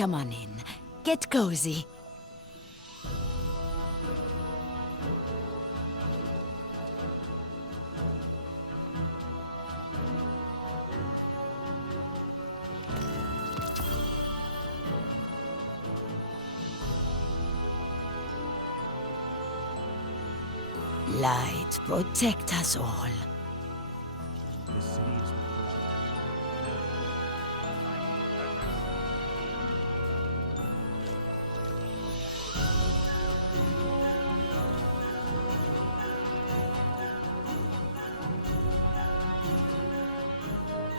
come on in. Get cozy. Light, protect us all.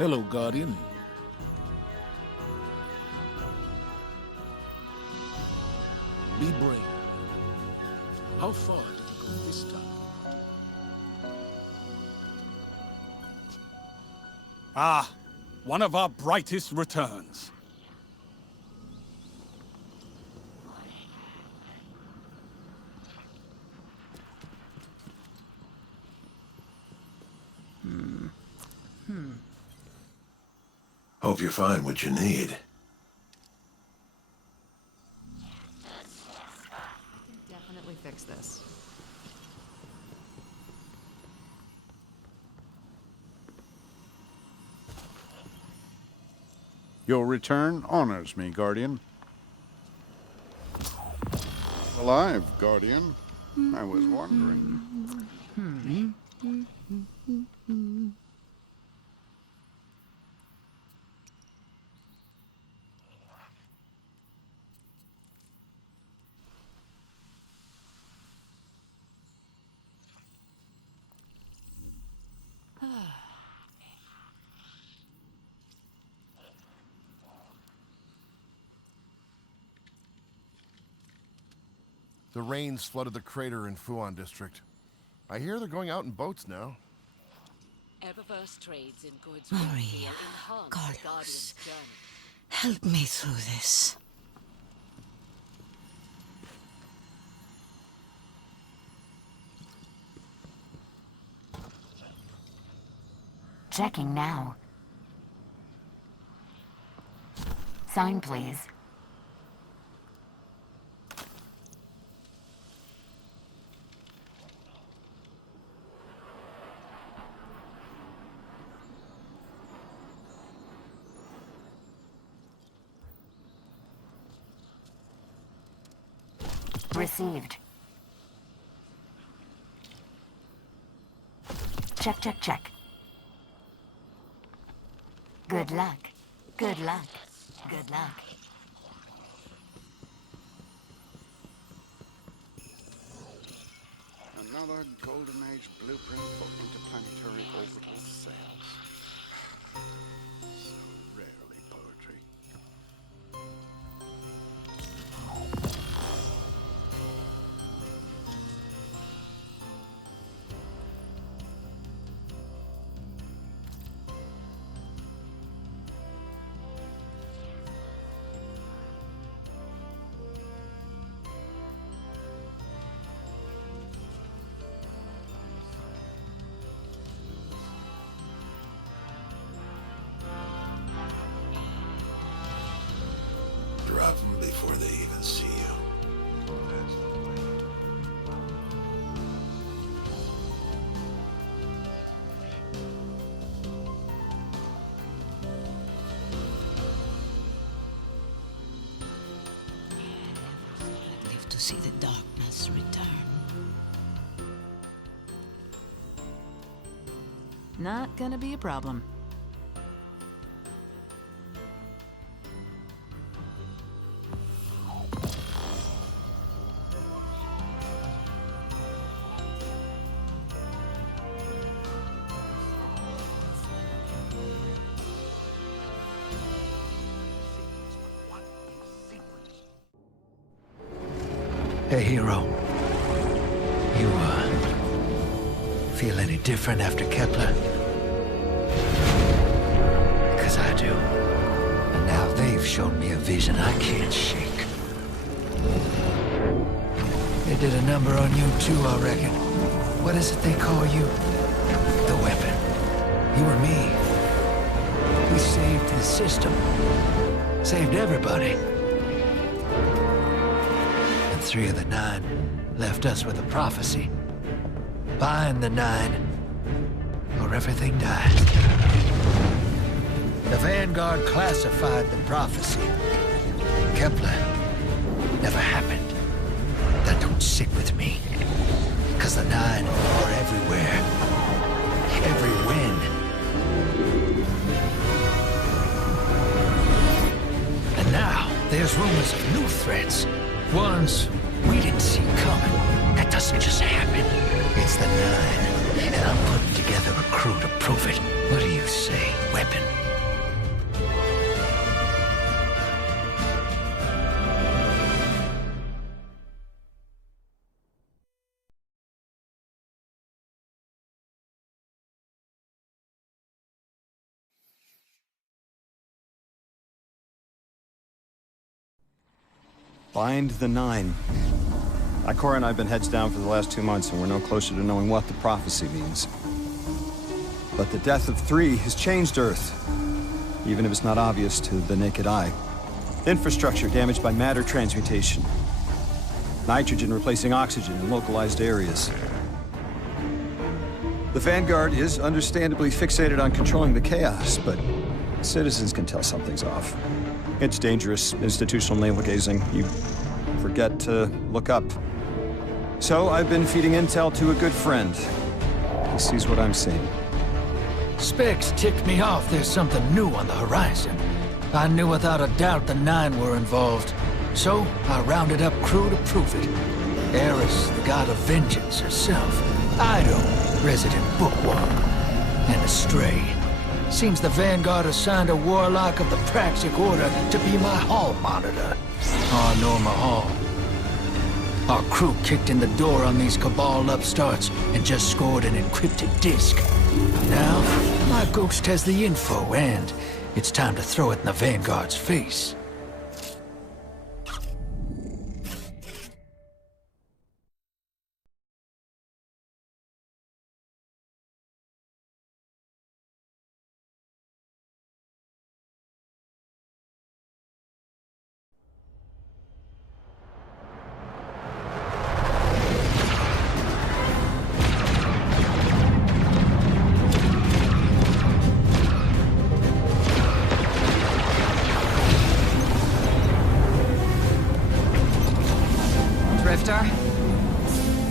Hello, Guardian. Be brave. How far did you go this time? Ah, one of our brightest returns. Hope you find what you need. Definitely fix this. Your return honors me, Guardian. Alive, Guardian. I was wondering. The rains flooded the crater in Fuan district. I hear they're going out in boats now. Eververse trades in goods Maria, Carlos, help me through this. Checking now. Sign, please. Received. Check, check, check. Good luck. Good luck. Good luck. Another Golden Age blueprint for interplanetary orbital sails. So rarely poetry. Drop them before they even see you. That's the way. I'd live to see the darkness return. Not gonna be a problem. Hey, hero. You, feel any different after Kepler? Because I do. And now they've shown me a vision I can't shake. They did a number on you too, I reckon. What is it they call you? The weapon. You and me. We saved the system. Saved everybody. And 3 of the 9 left us with a prophecy. Find the 9, or everything dies. The Vanguard classified the prophecy. Kepler never happened. That don't sit with me. Because the 9 are everywhere. Every when. And now, there's rumors of new threats. Ones we didn't see coming. That doesn't just happen. It's the 9, and I'm putting together a crew to prove it. What do you say, weapon? Find the 9. Ikora and I have been heads down for the last 2 months, and we're no closer to knowing what the prophecy means. But the death of 3 has changed Earth, even if it's not obvious to the naked eye. Infrastructure damaged by matter transmutation. Nitrogen replacing oxygen in localized areas. The Vanguard is understandably fixated on controlling the chaos, but citizens can tell something's off. It's dangerous, institutional navel-gazing. You forget to look up. So I've been feeding intel to a good friend. He sees what I'm seeing. Specs ticked me off there's something new on the horizon. I knew without a doubt the 9 were involved. So I rounded up crew to prove it. Eris, the god of vengeance herself. Ido, resident bookworm. And Astray. Seems the Vanguard assigned a warlock of the Praxic Order to be my hall monitor. Norma Hall. Our crew kicked in the door on these Cabal upstarts and just scored an encrypted disk. Now, my ghost has the info, and it's time to throw it in the Vanguard's face.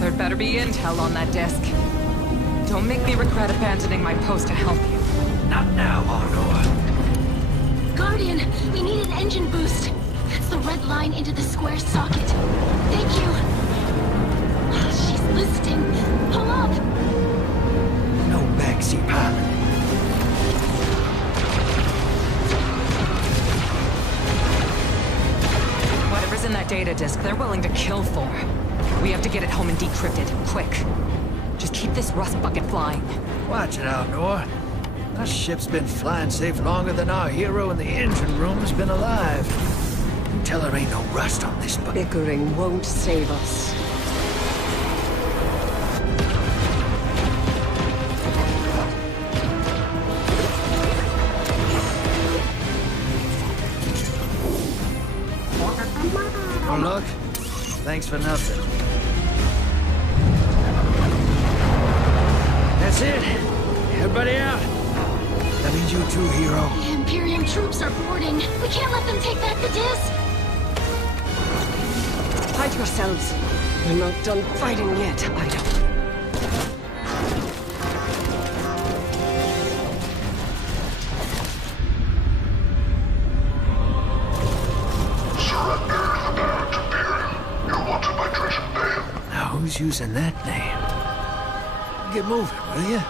There'd better be intel on that disk. Don't make me regret abandoning my post to help you. Not now, Arnor. Guardian, we need an engine boost. That's the red line into the square socket. Thank you. She's listening. Pull up. No backseat pilot. Whatever's in that data disk, they're willing to kill for. We have to get it home and decrypted, quick. Just keep this rust bucket flying. Watch it out, Nor. Our ship's been flying safe longer than our hero in the engine room's been alive. You tell her ain't no rust on this, but bickering won't save us. Oh, look. Thanks for nothing. That's it. Everybody out. That means you too, hero. The Imperium troops are boarding. We can't let them take back the disc. Hide yourselves. We're not done fighting yet, Ido. Who's using that name? Get moving, will you?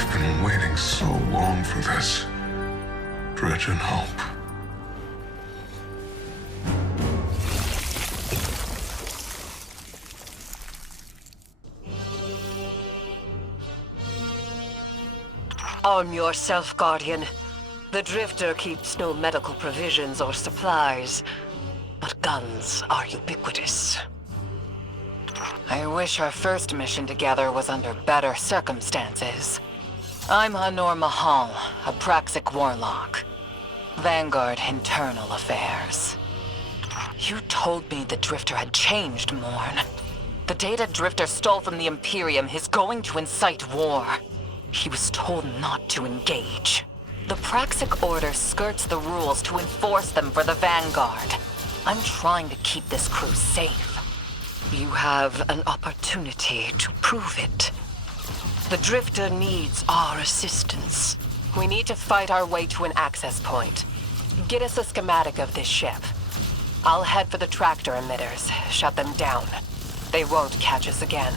I've been waiting so long for this. Dredge and hope. Arm yourself, Guardian. The Drifter keeps no medical provisions or supplies, but guns are ubiquitous. I wish our first mission together was under better circumstances. I'm Hanor Mahal, a Praxic warlock. Vanguard Internal Affairs. You told me the Drifter had changed, Mourn. The data Drifter stole from the Imperium is going to incite war. He was told not to engage. The Praxic Order skirts the rules to enforce them for the Vanguard. I'm trying to keep this crew safe. You have an opportunity to prove it. The Drifter needs our assistance. We need to fight our way to an access point. Get us a schematic of this ship. I'll head for the tractor emitters, shut them down. They won't catch us again.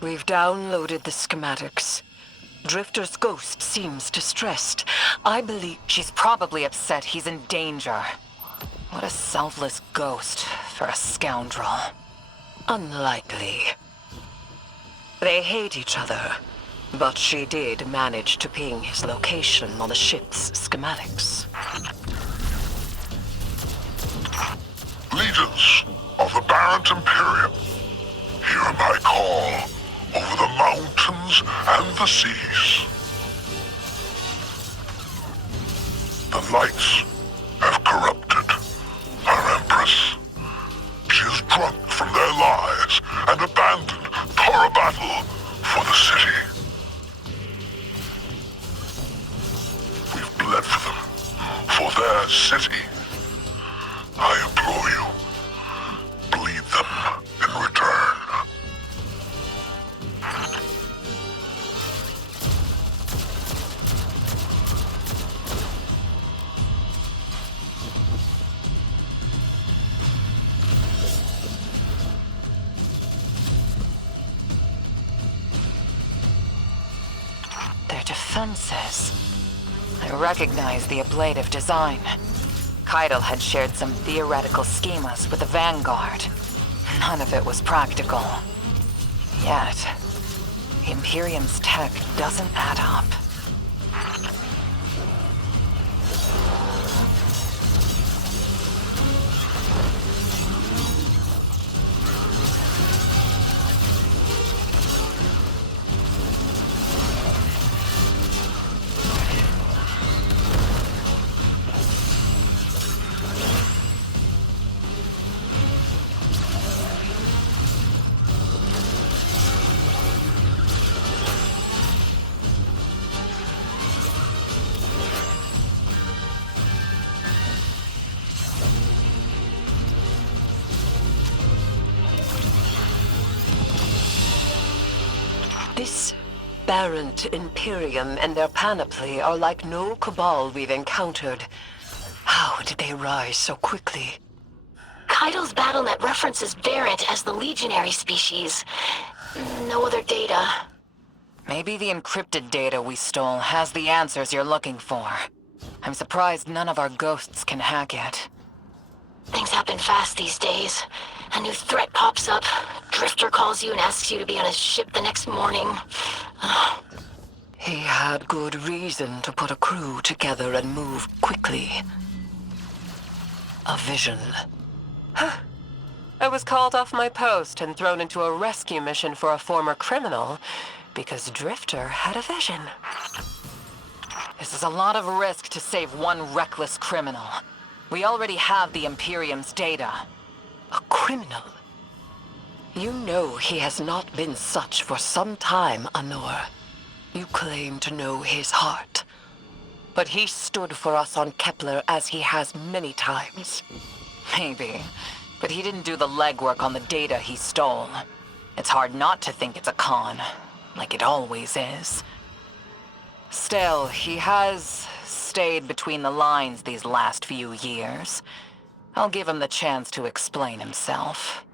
We've downloaded the schematics. Drifter's ghost seems distressed. I believe she's probably upset he's in danger. What a selfless ghost for a scoundrel. Unlikely. They hate each other, but she did manage to ping his location on the ship's schematics. Legions of the Barrent Imperium, hear my call over the mountains and the seas. The lights have corrupted our Empress. She is drunk from their lies and abandoned Torah battle for the city. We've bled for them, for their city. I implore you, bleed them in return. Their defenses. I recognize the ablative design. Keitel had shared some theoretical schemas with the Vanguard. None of it was practical. Yet, the Imperium's tech doesn't add up. This Barrent Imperium and their panoply are like no Cabal we've encountered. How did they rise so quickly? Keitel's BattleNet references Barrent as the legionary species. No other data. Maybe the encrypted data we stole has the answers you're looking for. I'm surprised none of our ghosts can hack it. Things happen fast these days. A new threat pops up. Drifter calls you and asks you to be on his ship the next morning. He has had good reason to put a crew together and move quickly. A vision. I was called off my post and thrown into a rescue mission for a former criminal because Drifter had a vision. This is a lot of risk to save one reckless criminal. We already have the Imperium's data. A criminal? You know he has not been such for some time, Anor. You claim to know his heart. But he stood for us on Kepler as he has many times. Maybe. But he didn't do the legwork on the data he stole. It's hard not to think it's a con, like it always is. Still, he has stayed between the lines these last few years. I'll give him the chance to explain himself.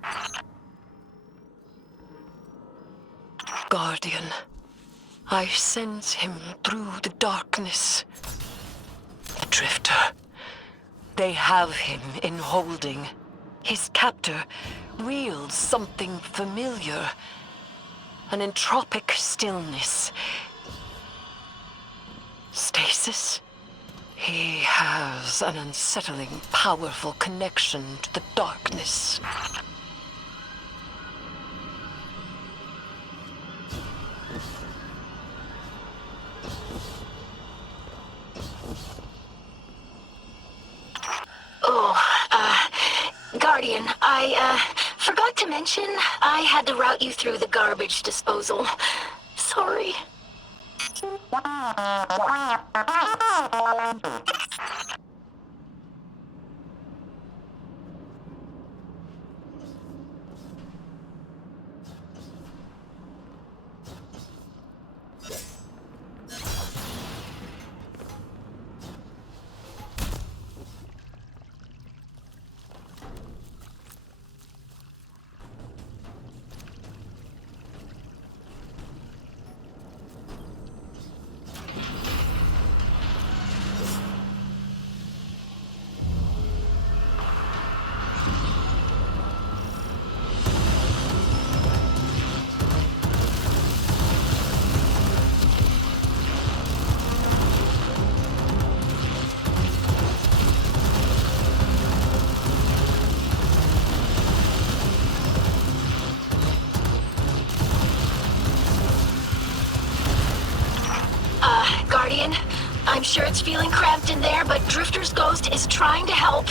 Guardian, I sense him through the darkness. The Drifter. They have him in holding. His captor wields something familiar. An entropic stillness. Stasis? He has an unsettling, powerful connection to the darkness. Guardian, I forgot to mention I had to route you through the garbage disposal. Sorry. Guardian, I'm sure it's feeling cramped in there, but Drifter's ghost is trying to help.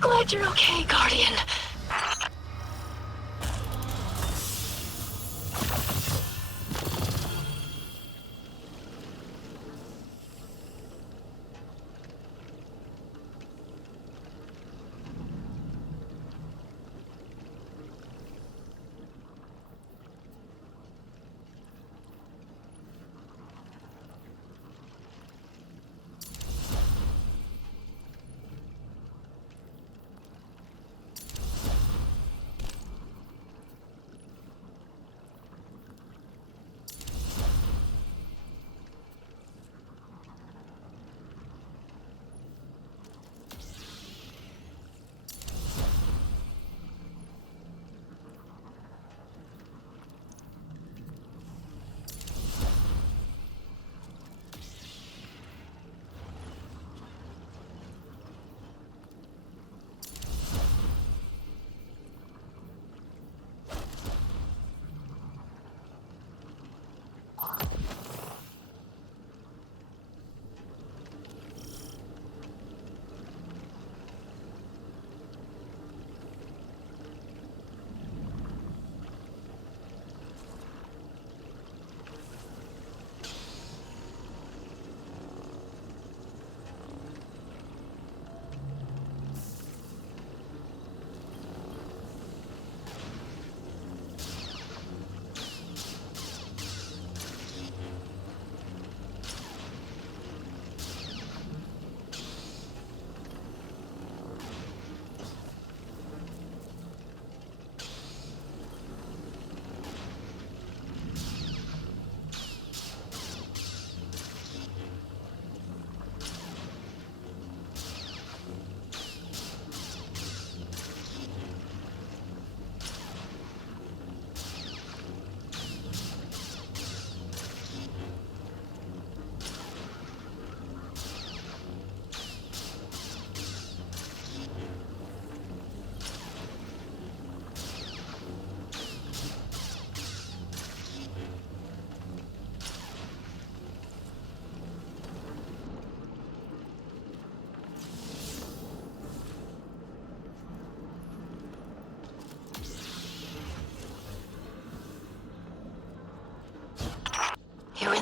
Glad you're okay, Guardian.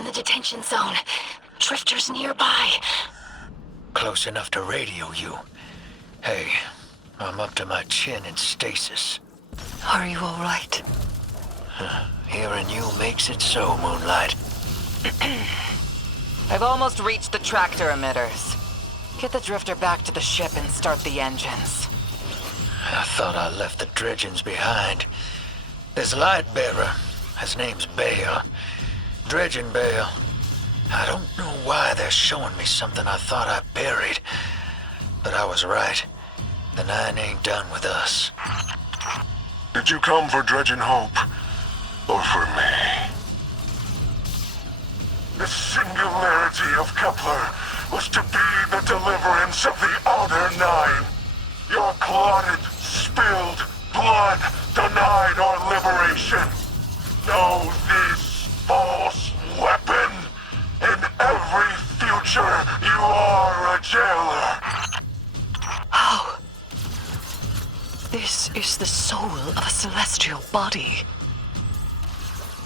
the detention zone. Drifters nearby. Close enough to radio you. Hey, I'm up to my chin in stasis. Are you all right? Hearing you makes it so, Moonlight. I've almost reached the tractor emitters. Get the drifter back to the ship and start the engines. I thought I left the dredgings behind. This light bearer, his name's Bale. Dredging Bale. I don't know why they're showing me something I thought I buried. But I was right. The Nine ain't done with us. Did you come for Dredging Hope? Or for me? The singularity of Kepler was to be the deliverance of the Outer Nine. Your clotted, spilled blood denied our liberation. Know this false weapon. In every future, you are a jailer. How? This is the soul of a celestial body.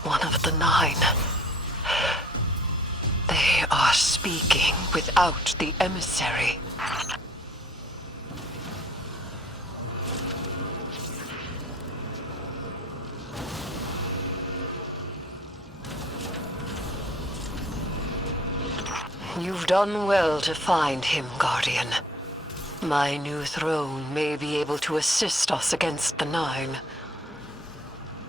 One of the Nine. They are speaking without the emissary. You've done well to find him, Guardian. My new throne may be able to assist us against the Nine.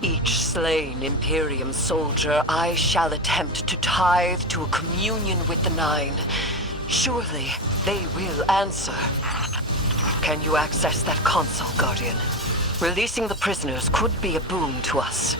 Each slain Imperium soldier I shall attempt to tithe to a communion with the Nine. Surely they will answer. Can you access that console, Guardian? Releasing the prisoners could be a boon to us.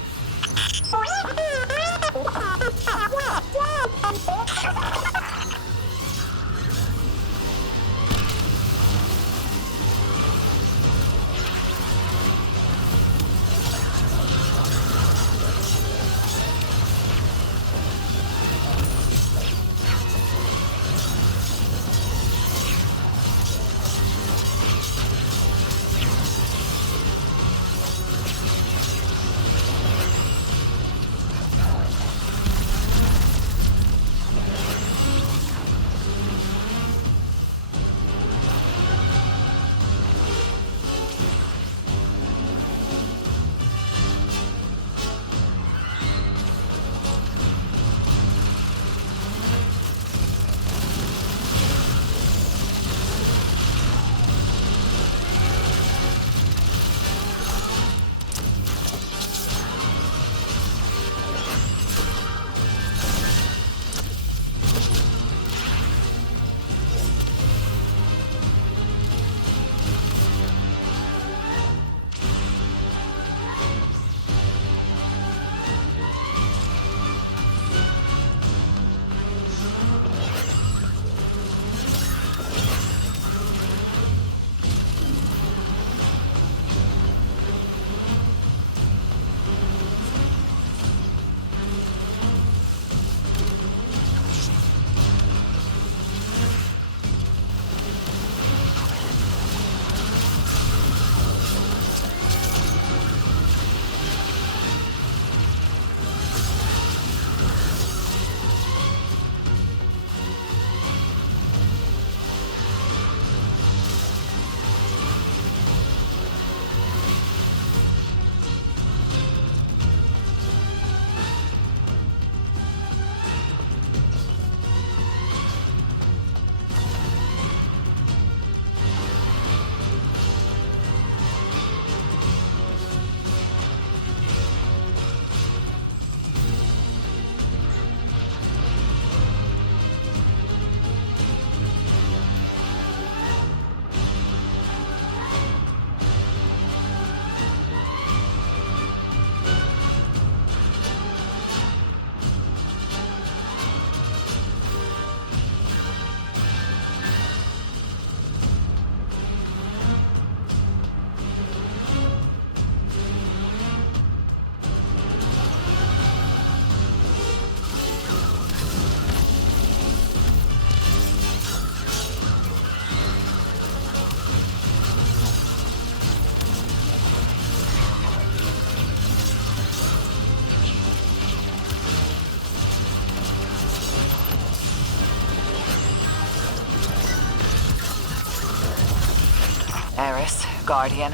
Guardian.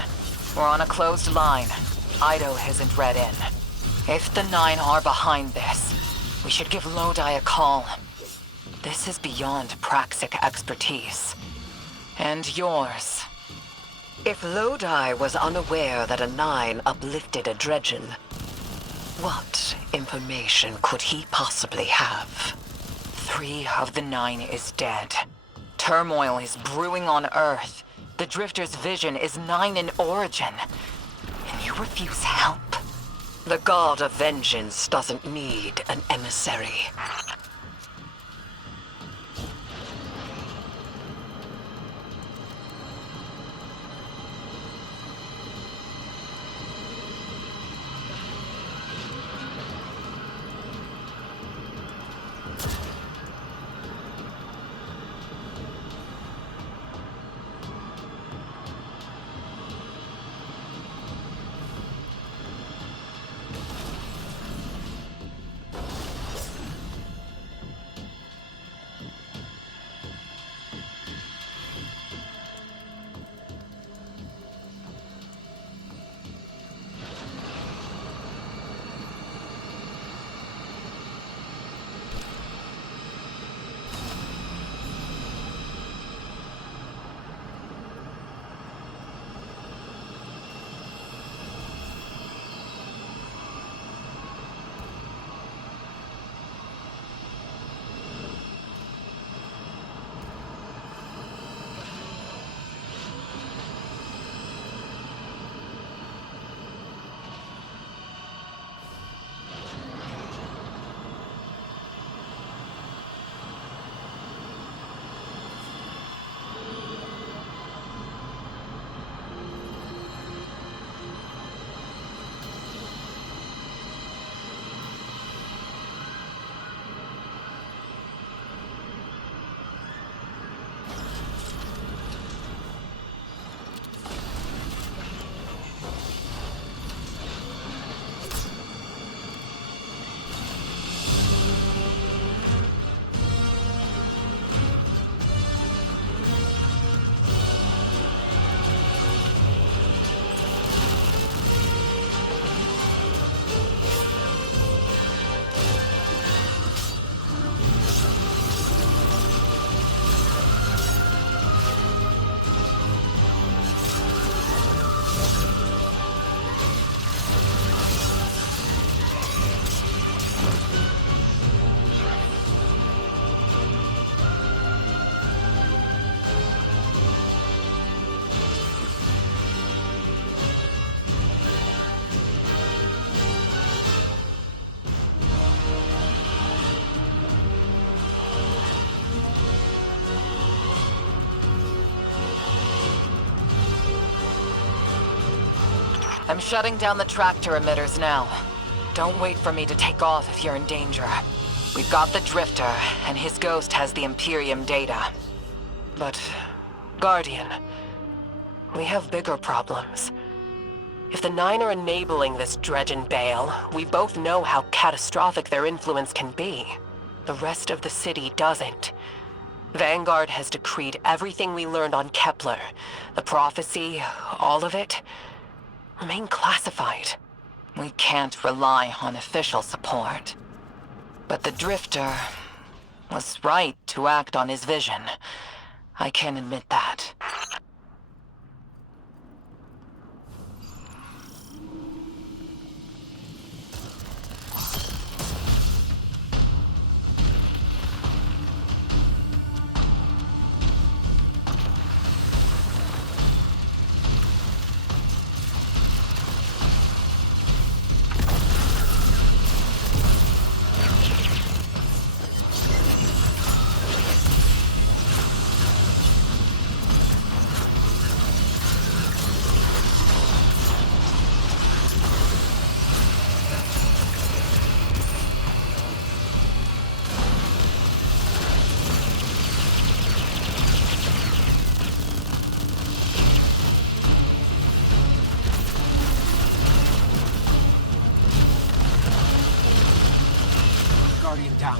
We're on a closed line. Ido isn't read in. If the Nine are behind this, we should give Lodi a call. This is beyond Praxic expertise. And yours. If Lodi was unaware that a Nine uplifted a Dredgen, what information could he possibly have? 3 of the 9 is dead. Turmoil is brewing on Earth. The Drifter's vision is 9 in origin. And you refuse help? The God of Vengeance doesn't need an emissary. I'm shutting down the tractor emitters now. Don't wait for me to take off if you're in danger. We've got the Drifter, and his ghost has the Imperium data. But, Guardian, we have bigger problems. If the Nine are enabling this Dredgen Bale, we both know how catastrophic their influence can be. The rest of the city doesn't. Vanguard has decreed everything we learned on Kepler, the prophecy, all of it, remain classified. We can't rely on official support. But the Drifter was right to act on his vision. I can admit that. Guardian down.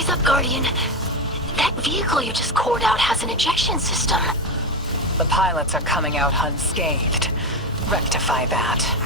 Eyes up, Guardian. That vehicle you just cored out has an ejection system. The pilots are coming out unscathed. Rectify that.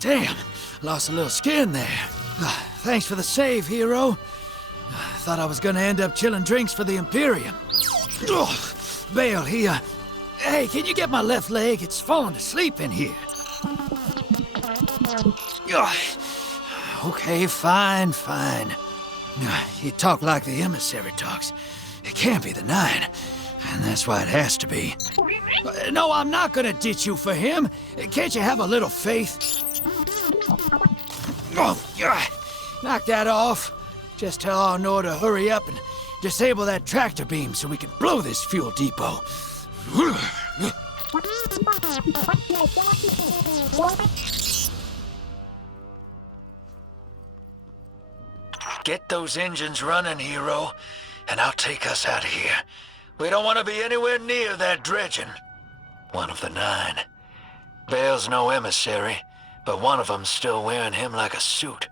Damn, lost a little skin there. Thanks for the save, hero. Thought I was gonna end up chilling drinks for the Imperium. Bale, hey, can you get my left leg? It's falling asleep in here. Okay, fine. You talk like the emissary talks. It can't be the 9, and that's why it has to be. No, I'm not gonna ditch you for him. Can't you have a little faith? Oh, knock that off. Just tell Arnor to hurry up and disable that tractor beam so we can blow this fuel depot. Get those engines running, hero, and I'll take us out of here. We don't want to be anywhere near that dredging. One of the 9. Bale's no emissary, but one of them's still wearing him like a suit.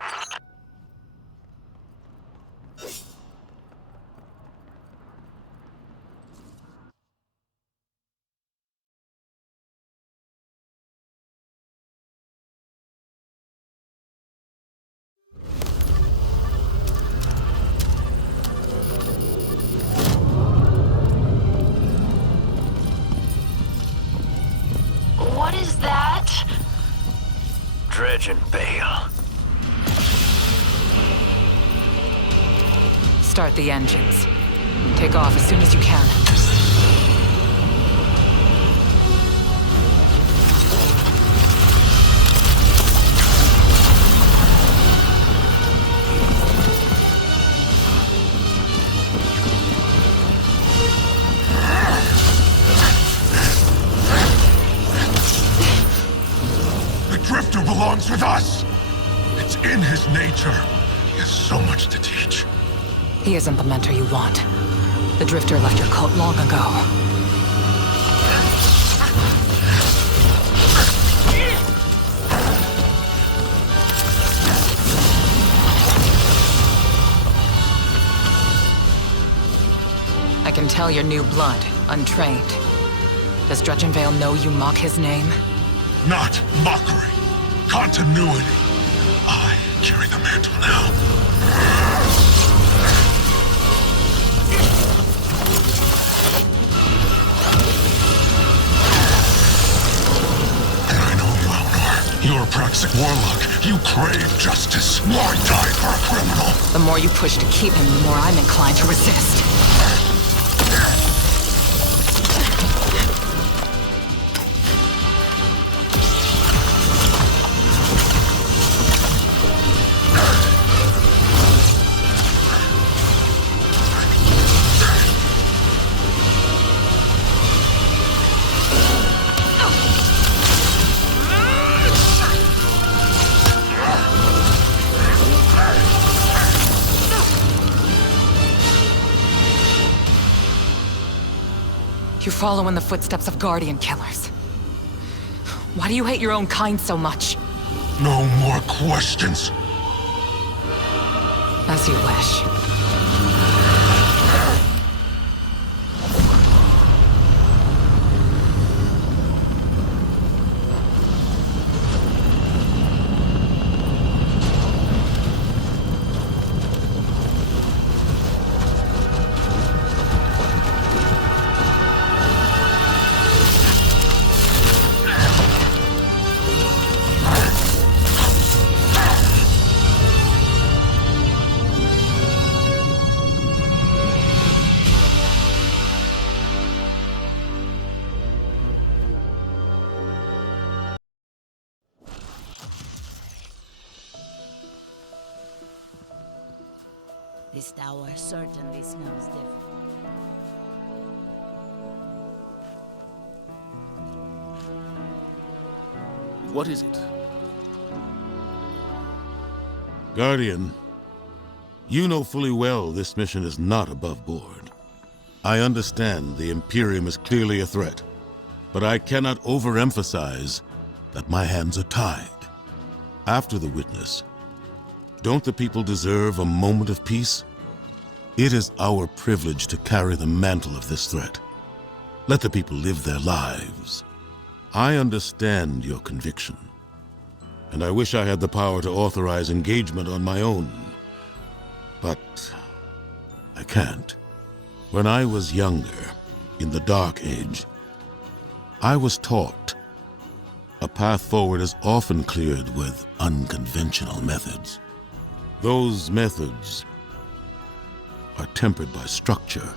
What is that? Dredging, Bale. Start the engines. Take off as soon as you can. Drifter belongs with us! It's in his nature. He has so much to teach. He isn't the mentor you want. The Drifter left your cult long ago. I can tell you're new blood, untrained. Does Dredgenvale know you mock his name? Not mockery. Continuity. I carry the mantle now. And I know you, Elnor. You're a Praxic warlock. You crave justice. Why die for a criminal? The more you push to keep him, the more I'm inclined to resist. You follow in the footsteps of Guardian killers. Why do you hate your own kind so much? No more questions. As you wish. This tower certainly smells different. What is it? Guardian, you know fully well this mission is not above board. I understand the Imperium is clearly a threat, but I cannot overemphasize that my hands are tied. After the witness, don't the people deserve a moment of peace? It is our privilege to carry the mantle of this threat. Let the people live their lives. I understand your conviction, and I wish I had the power to authorize engagement on my own. But I can't. When I was younger, in the Dark Age, I was taught a path forward is often cleared with unconventional methods. Those methods are tempered by structure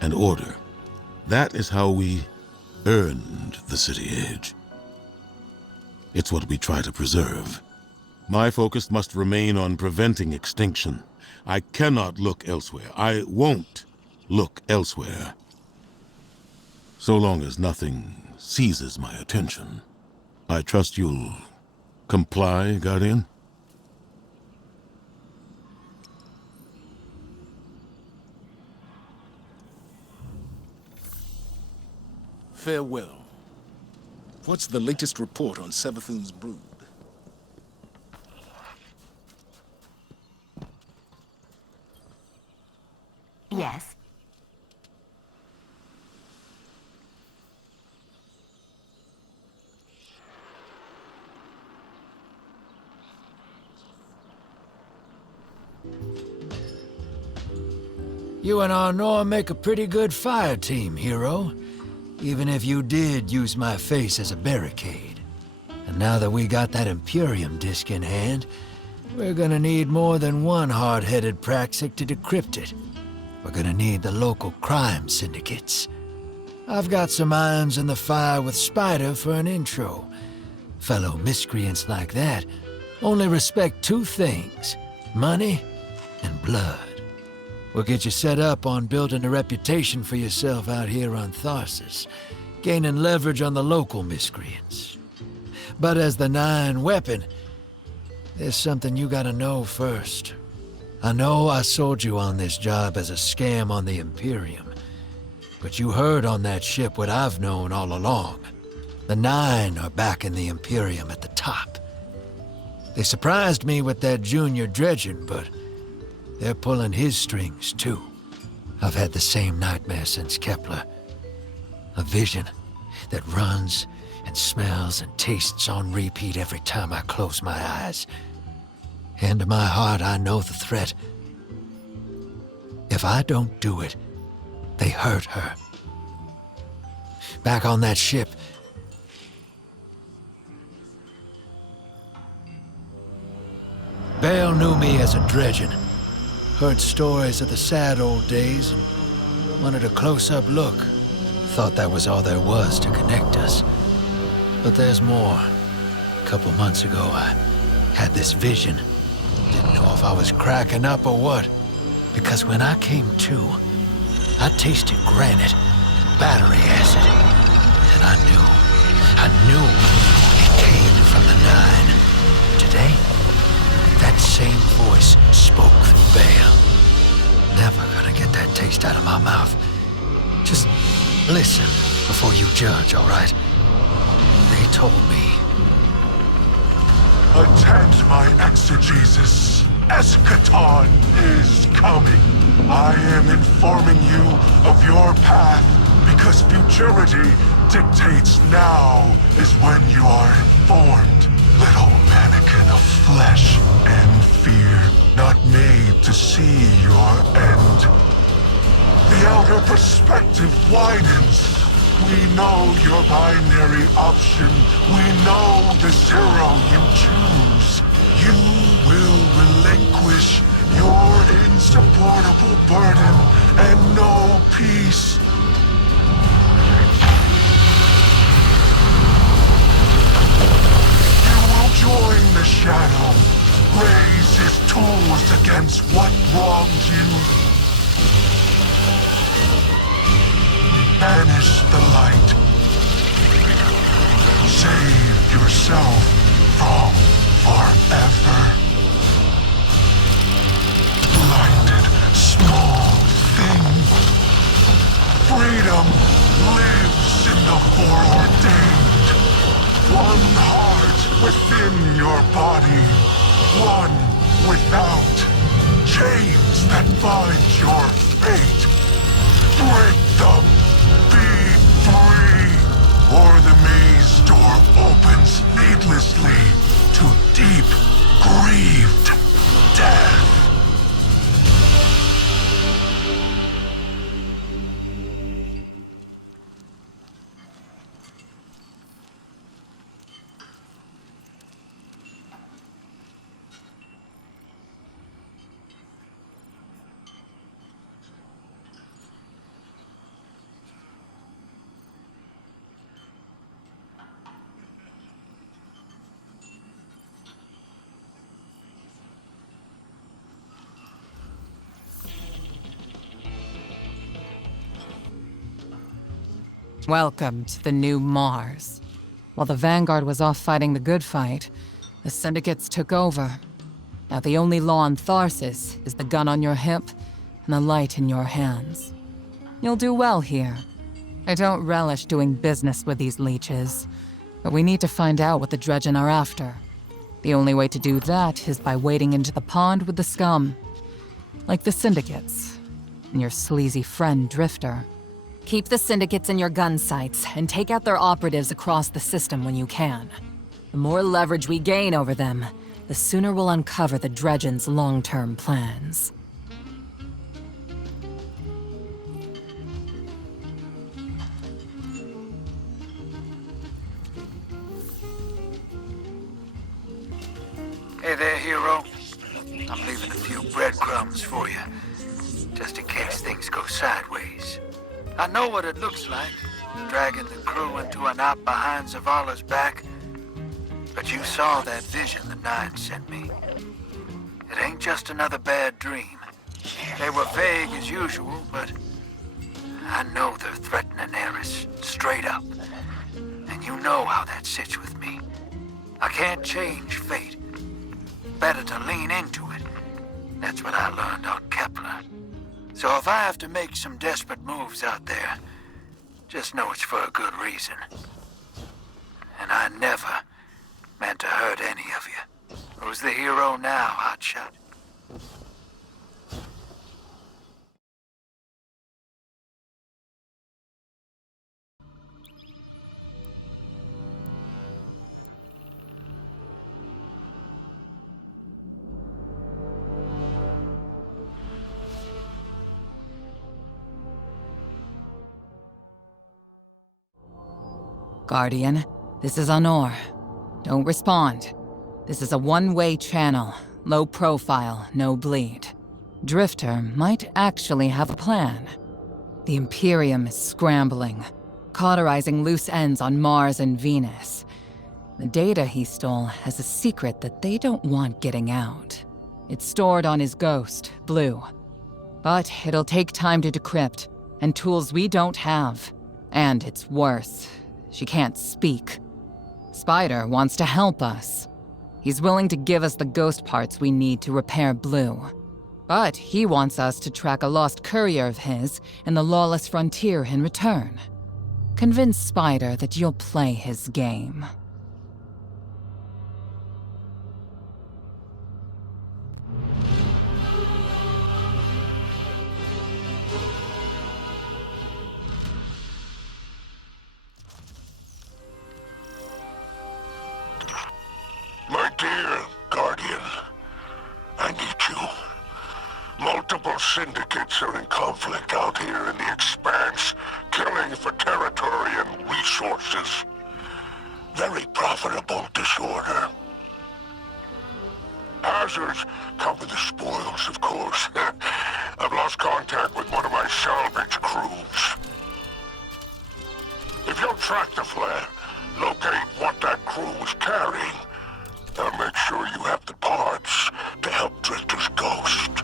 and order. That is how we earned the City Age. It's what we try to preserve. My focus must remain on preventing extinction. I cannot look elsewhere. I won't look elsewhere. So long as nothing seizes my attention. I trust you'll comply, Guardian? Farewell. What's the latest report on Savathun's brood? Yes. You and Arnor make a pretty good fire team, hero. Even if you did use my face as a barricade. And now that we got that Imperium disk in hand, we're gonna need more than one hard-headed praxic to decrypt it. We're gonna need the local crime syndicates. I've got some irons in the fire with Spider for an intro. Fellow miscreants like that only respect two things: money and blood. We'll get you set up on building a reputation for yourself out here on Tharsis, gaining leverage on the local miscreants. But as the Nine weapon, there's something you gotta know first. I know I sold you on this job as a scam on the Imperium, but you heard on that ship what I've known all along. The Nine are backing the Imperium at the top. They surprised me with that junior dredging, but they're pulling his strings, too. I've had the same nightmare since Kepler. A vision that runs and smells and tastes on repeat every time I close my eyes. And in my heart, I know the threat. If I don't do it, they hurt her. Back on that ship, Bale knew me as a dredgen. Heard stories of the sad old days and wanted a close-up look. Thought that was all there was to connect us. But there's more. A couple months ago, I had this vision. Didn't know if I was cracking up or what. Because when I came to, I tasted granite and battery acid. And I knew it came from the Nine. Today, that same voice spoke through Bale. Never gonna get that taste out of my mouth. Just listen before you judge, all right? They told me. Attend my exegesis. Eschaton is coming. I am informing you of your path because futurity dictates now is when you are informed. Little mannequin of flesh and fear, not made to see your end. The outer perspective widens. We know your binary option. We know the zero you choose. You will relinquish your insupportable burden and know peace. Join the shadow. Raise his tools against what wronged you Save yourself from forever. Blinded, small thing. Freedom lives in the foreordained. One heart within your body. One without. Chains that bind your fate. Break them. Be free. Or the maze door opens needlessly to deep, grieved death. Welcome to the new Mars. While the Vanguard was off fighting the good fight, the Syndicates took over. Now the only law on Tharsis is the gun on your hip and the light in your hands. You'll do well here. I don't relish doing business with these leeches, but we need to find out what the Dredgen are after. The only way to do that is by wading into the pond with the scum. Like the Syndicates, and your sleazy friend Drifter. Keep the Syndicates in your gun sights, and take out their operatives across the system when you can. The more leverage we gain over them, the sooner we'll uncover the Dredgen's long-term plans. Hey there, hero. I'm leaving a few breadcrumbs for you, just in case things go sideways. I know what it looks like, dragging the crew into an op behind Zavala's back. But you saw that vision the Nine sent me. It ain't just another bad dream. They were vague as usual, but I know they're threatening Eris, straight up. And you know how that sits with me. I can't change fate. Better to lean into it. That's what I learned on Kepler. So if I have to make some desperate moves out there, just know it's for a good reason. And I never meant to hurt any of you. Who's the hero now, Hotshot? Guardian, this is Honor. Don't respond. This is a one-way channel. Low profile, no bleed. Drifter might actually have a plan. The Imperium is scrambling, cauterizing loose ends on Mars and Venus. The data he stole has a secret that they don't want getting out. It's stored on his ghost, Blue. But it'll take time to decrypt, and tools we don't have. And it's worse. She can't speak. Spider wants to help us. He's willing to give us the ghost parts we need to repair Blue. But he wants us to track a lost courier of his in the lawless frontier in return. Convince Spider that you'll play his game. My dear Guardian, I need you. Multiple syndicates are in conflict out here in the Expanse, killing for territory and resources. Very profitable disorder. Hazards come with the spoils, of course. I've lost contact with one of my salvage crews. If you'll track the flare, locate what that crew was carrying, I'll make sure you have the parts to help Drifter's ghost.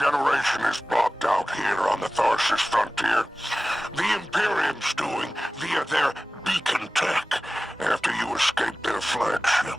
regeneration is blocked out here on the Tharsis frontier. The Imperium's doing via their beacon tech after you escape their flagship.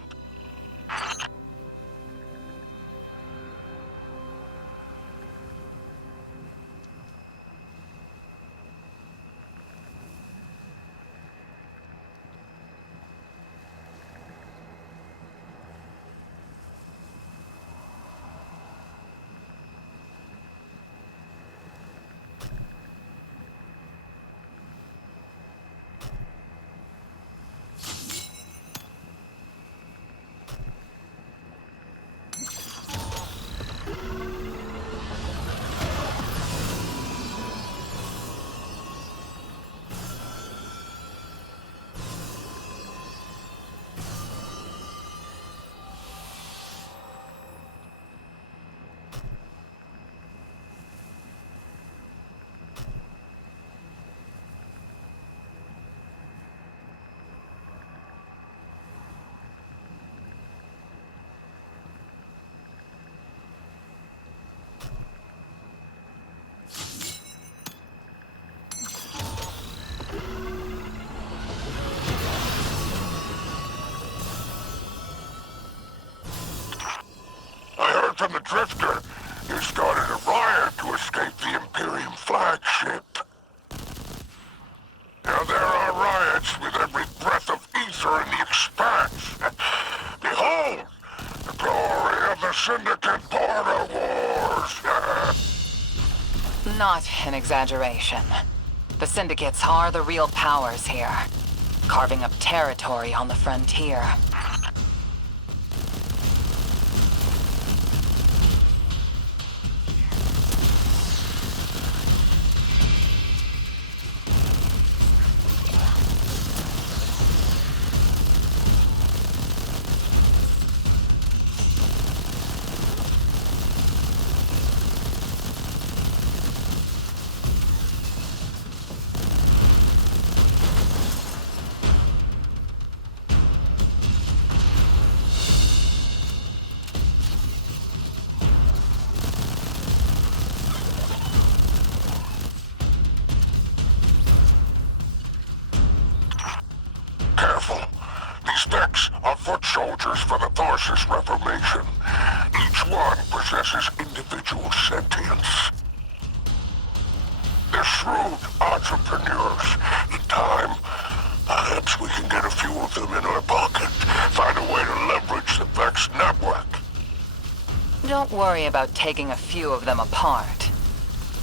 From the Drifter, you started a riot to escape the Imperium flagship. Now there are riots with every breath of ether in the expanse. Behold, the glory of the Syndicate border wars. Not an exaggeration. The Syndicates are the real powers here, carving up territory on the frontier. Careful. These mechs are foot soldiers for the Tharsis Reformation. Each one possesses individual sentience. They're shrewd entrepreneurs. In time, perhaps we can get a few of them in our pocket. Find a way to leverage the Vex network. Don't worry about taking a few of them apart.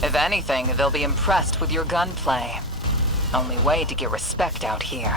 If anything, they'll be impressed with your gunplay. Only way to get respect out here.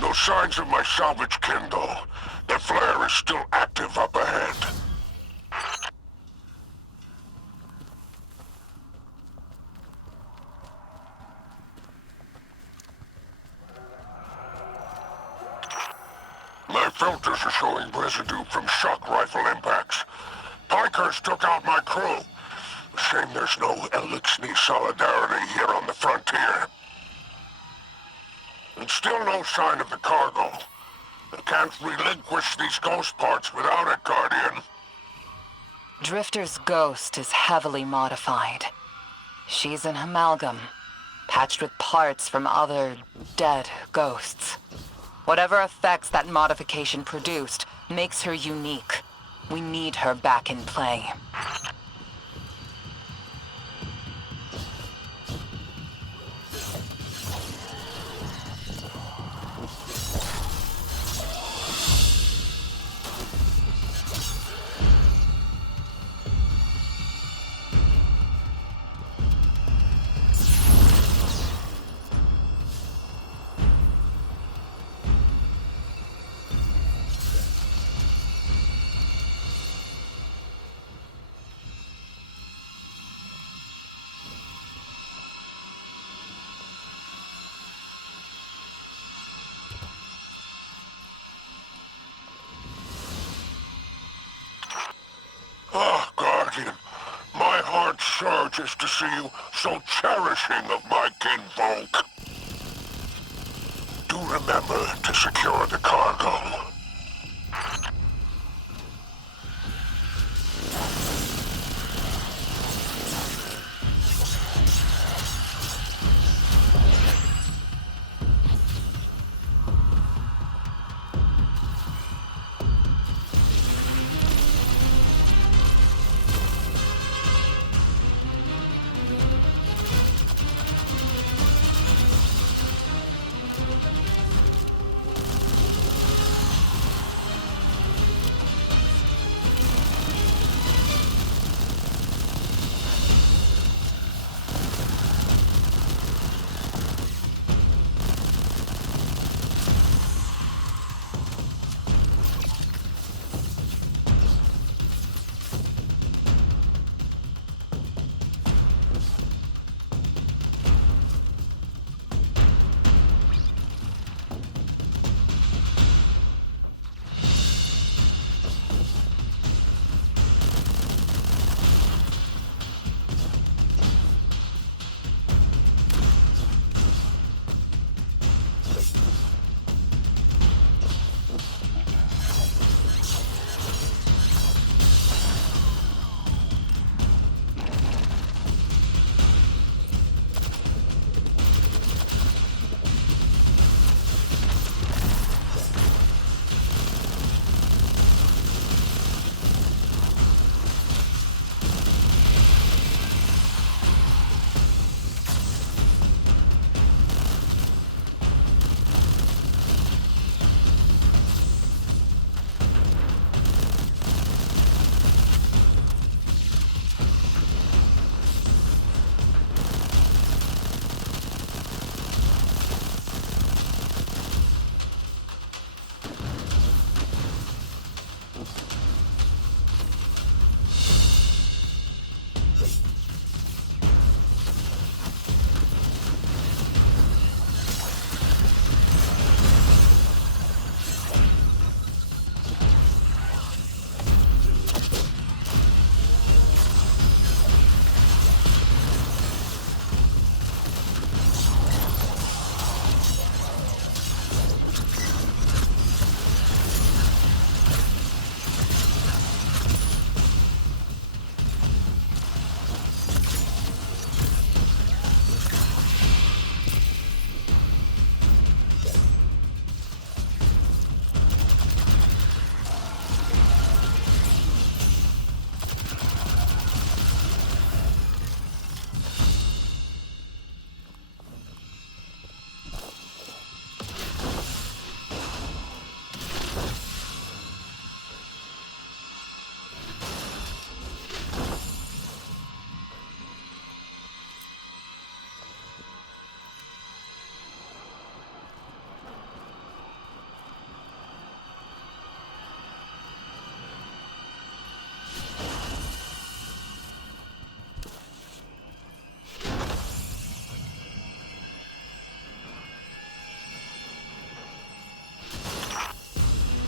No signs of my salvage Kindle. The flare is still active up ahead. My filters are showing residue from shock rifle impacts. Pikers took out my crew. Shame there's no Elixni solidarity here on the frontier. And still no sign of the cargo. I can't relinquish these ghost parts without it, Guardian. Drifter's ghost is heavily modified. She's an amalgam, patched with parts from other dead ghosts. Whatever effects that modification produced makes her unique. We need her back in play. Ah, Guardian, my heart surges to see you so cherishing of my kinfolk. Do remember to secure the cargo.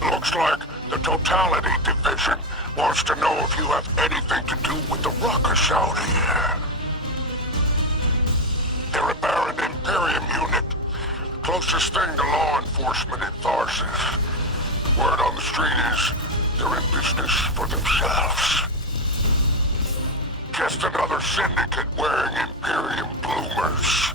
Looks like the Totality Division wants to know if you have anything to do with the ruckus out here. They're a Baron Imperium unit. Closest thing to law enforcement in Tharsis. Word on the street is they're in business for themselves. Just another syndicate wearing Imperium bloomers.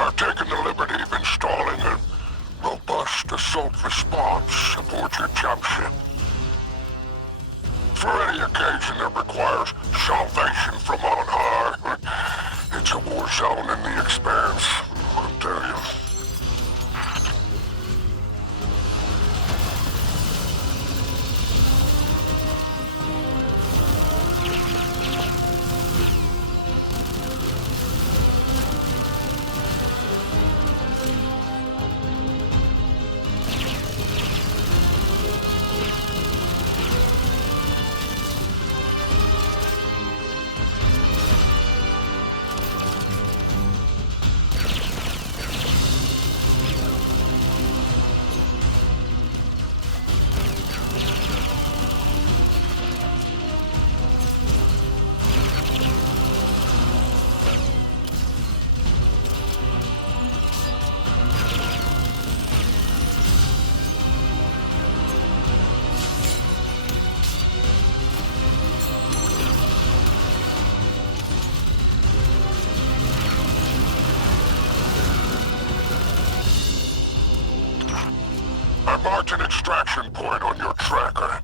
I've taken the liberty of installing a robust assault response aboard your jump ship. For any occasion that requires salvation from on high, it's a war zone in the expanse, I'll tell you. I marked an extraction point on your tracker.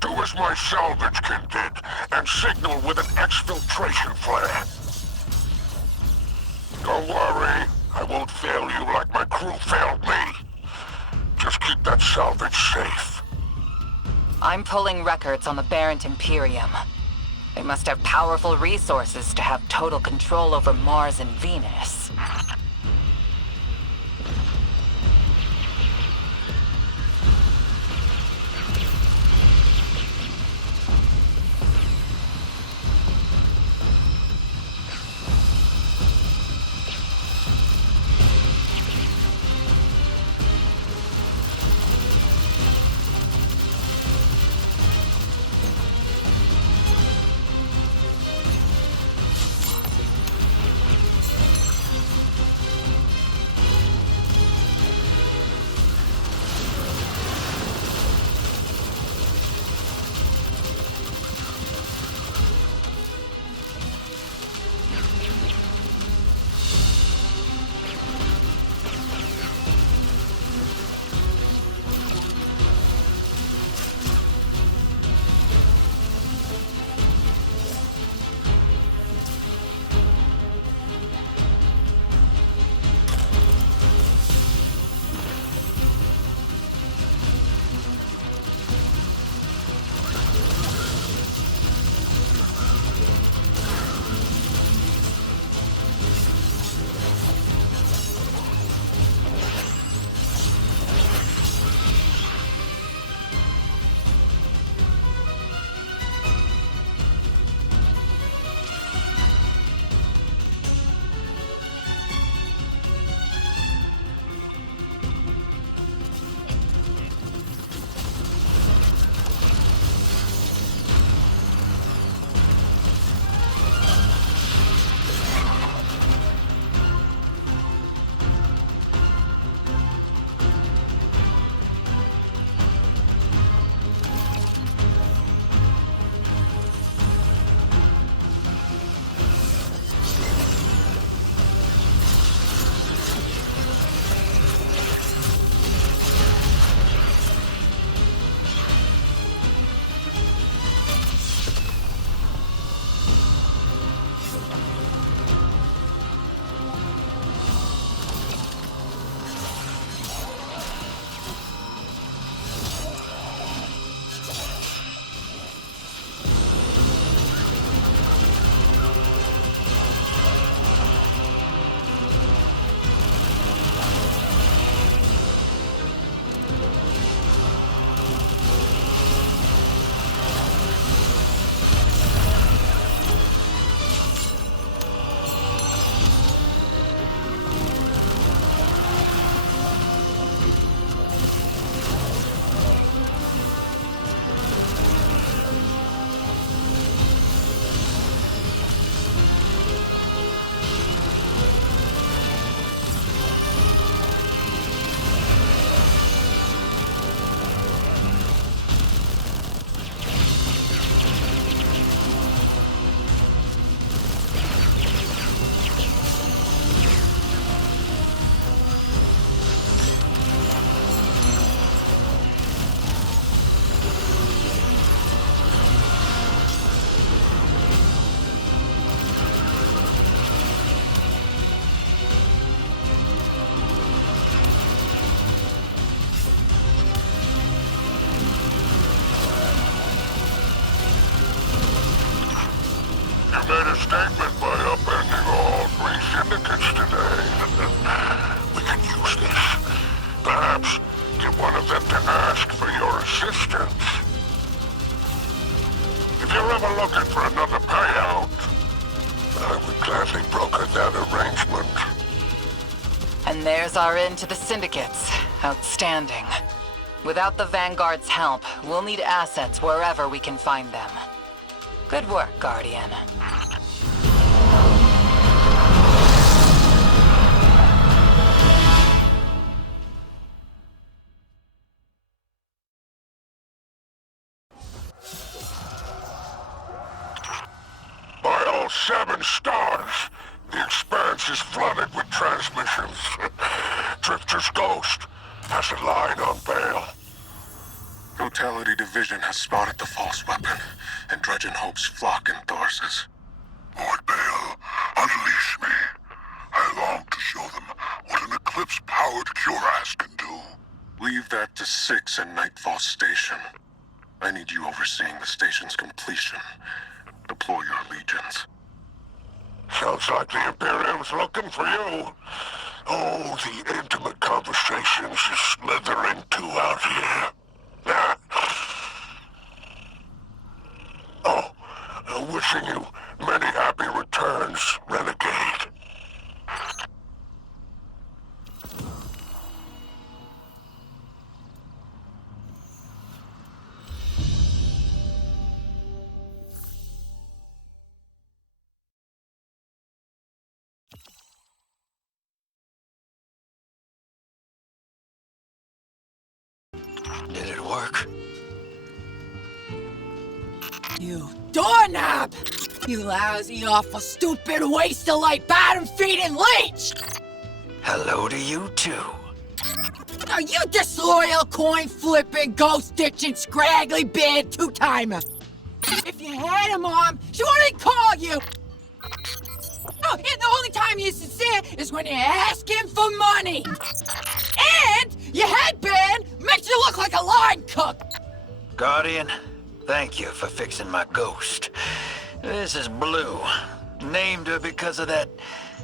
Do as my salvage kin did, and signal with an exfiltration flare. Don't worry, I won't fail you like my crew failed me. Just keep that salvage safe. I'm pulling records on the Barrent Imperium. They must have powerful resources to have total control over Mars and Venus. made a statement by upending all 3 syndicates today. We can use this. Perhaps get one of them to ask for your assistance. If you're ever looking for another payout, I would gladly broker that arrangement. And there's our end to the syndicates. Outstanding. Without the Vanguard's help, we'll need assets wherever we can find them. Good work, Guardian. By all 7 stars, the Expanse is flooded with transmissions. Drifter's ghost has a line on bail. Totality Division has spotted the false weapon, and Dredgen Hope's flock endorses. Lord Bale, unleash me. I long to show them what an Eclipse-powered cuirass can do. Leave that to 6 and Nightfall Station. I need you overseeing the station's completion. Deploy your legions. Sounds like the Imperium's looking for you. Oh, the intimate conversations you slither into out here. Oh, wishing you many happy returns, Renegade. Did it work? You doorknob! You lousy, awful, stupid, waste of light, bottom-feeding leech! Hello to you, too. Are you disloyal, coin-flipping, ghost-ditching, scraggly-beard two-timer? If you had a mom, she wouldn't call you! Oh, and the only time you're sincere is when you ask him for money! And your headband makes you look like a line cook! Guardian, thank you for fixing my ghost. This is Blue. Named her because of that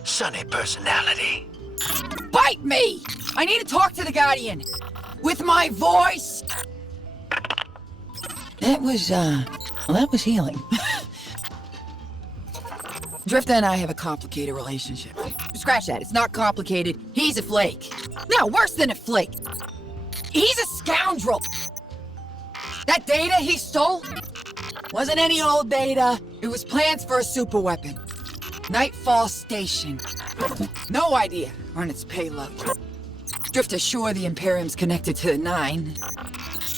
sunny personality. Bite me! I need to talk to the Guardian. With my voice. That was healing. Drifter and I have a complicated relationship. Scratch that, it's not complicated. He's a flake. No, worse than a flake. He's a scoundrel. That data he stole wasn't any old data. It was plans for a superweapon. Nightfall Station. No idea on its payload. Drifter's sure the Imperium's connected to the 9.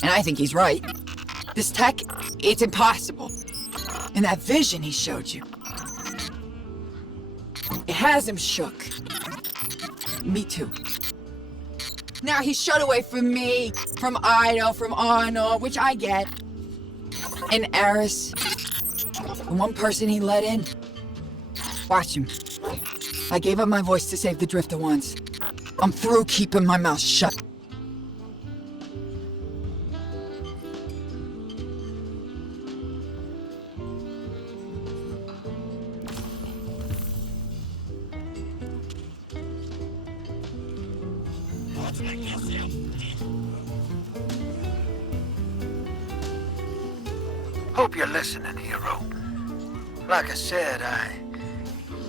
And I think he's right. This tech, it's impossible. And that vision he showed you, it has him shook. Me too. Now he's shut away from me, from Ido, from Arno, which I get. And Eris, the one person he let in. Watch him. I gave up my voice to save the Drifter once. I'm through keeping my mouth shut. Hope you're listening, hero. Like I said, I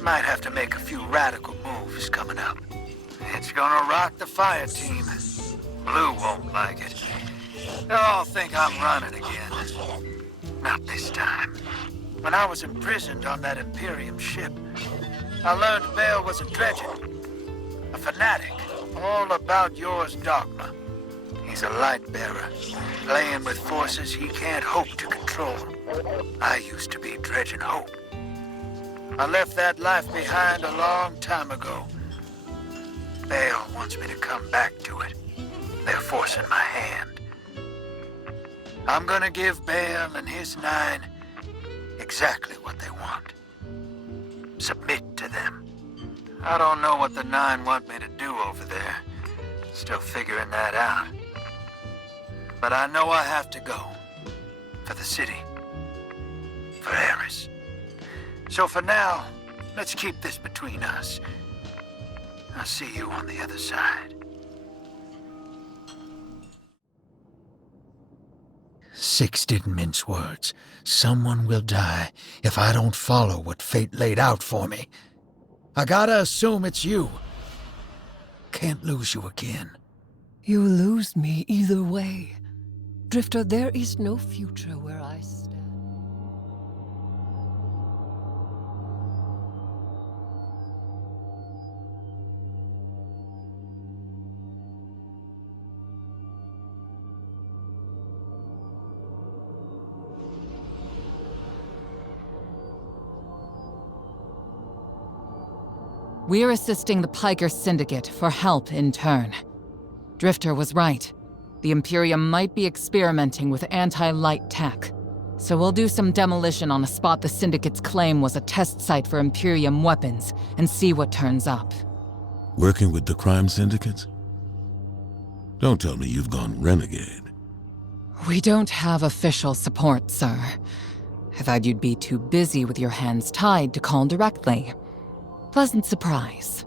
might have to make a few radical moves coming up. It's gonna rock the fire team. Blue won't like it. They'll all think I'm running again. Not this time. When I was imprisoned on that Imperium ship, I learned Bale was a Dredgen. A fanatic, all about yours dogma. He's a light bearer, playing with forces he can't hope to control. I used to be Dredgen Hope. I left that life behind a long time ago. Bale wants me to come back to it. They're forcing my hand. I'm gonna give Bale and his 9 exactly what they want. Submit to them. I don't know what the 9 want me to do over there. Still figuring that out. But I know I have to go. For the city. For Eris. So for now, let's keep this between us. I'll see you on the other side. Six didn't mince words. Someone will die if I don't follow what fate laid out for me. I gotta assume it's you. Can't lose you again. You lose me either way. Drifter, there is no future where I stand. We're assisting the Piker Syndicate for help in turn. Drifter was right. The Imperium might be experimenting with anti-light tech. So we'll do some demolition on a spot the Syndicate's claim was a test site for Imperium weapons and see what turns up. Working with the crime syndicates? Don't tell me you've gone renegade. We don't have official support, sir. I thought you'd be too busy with your hands tied to call directly. Pleasant surprise.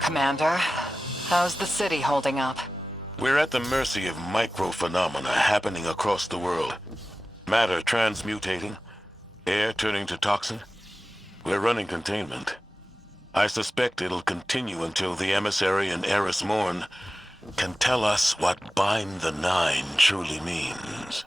Commander, how's the city holding up? We're at the mercy of micro-phenomena happening across the world. Matter transmutating, air turning to toxin. We're running containment. I suspect it'll continue until the emissary and Eris Mourn can tell us what bind the Nine truly means.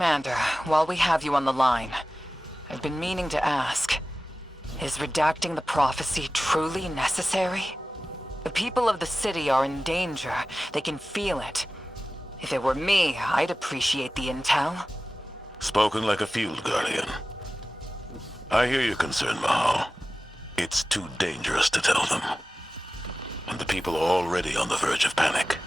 Commander, while we have you on the line, I've been meaning to ask, is redacting the prophecy truly necessary? The people of the city are in danger. They can feel it. If it were me, I'd appreciate the intel. Spoken like a field guardian. I hear your concern, Mahal. It's too dangerous to tell them. And the people are already on the verge of panic.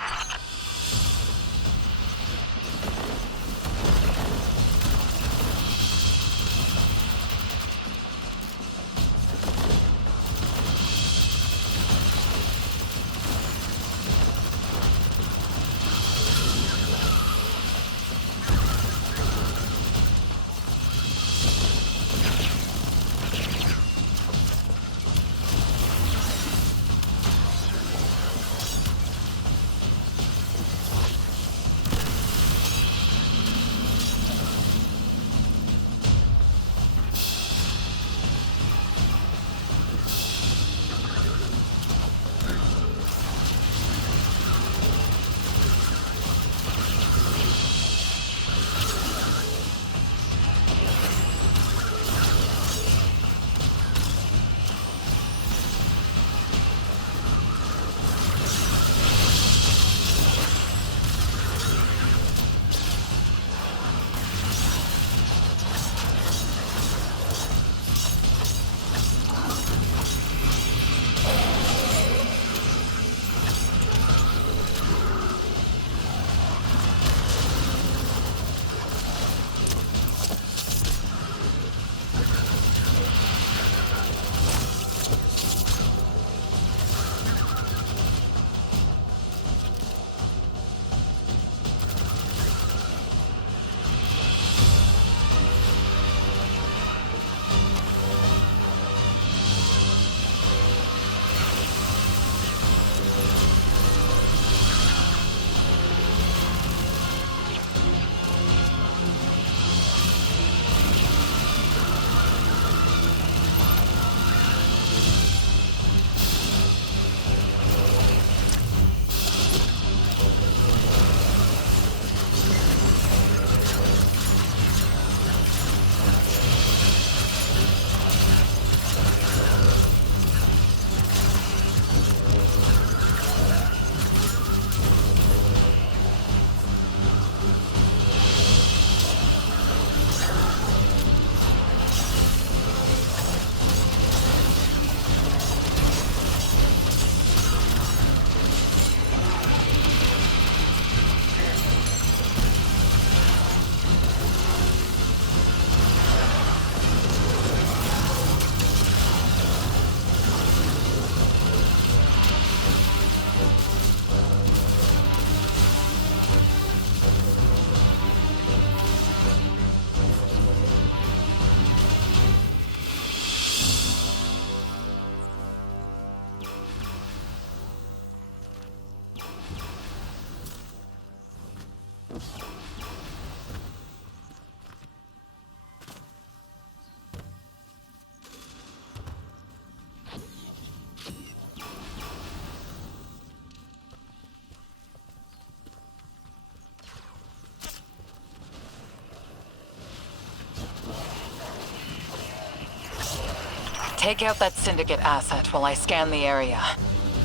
Take out that Syndicate asset while I scan the area.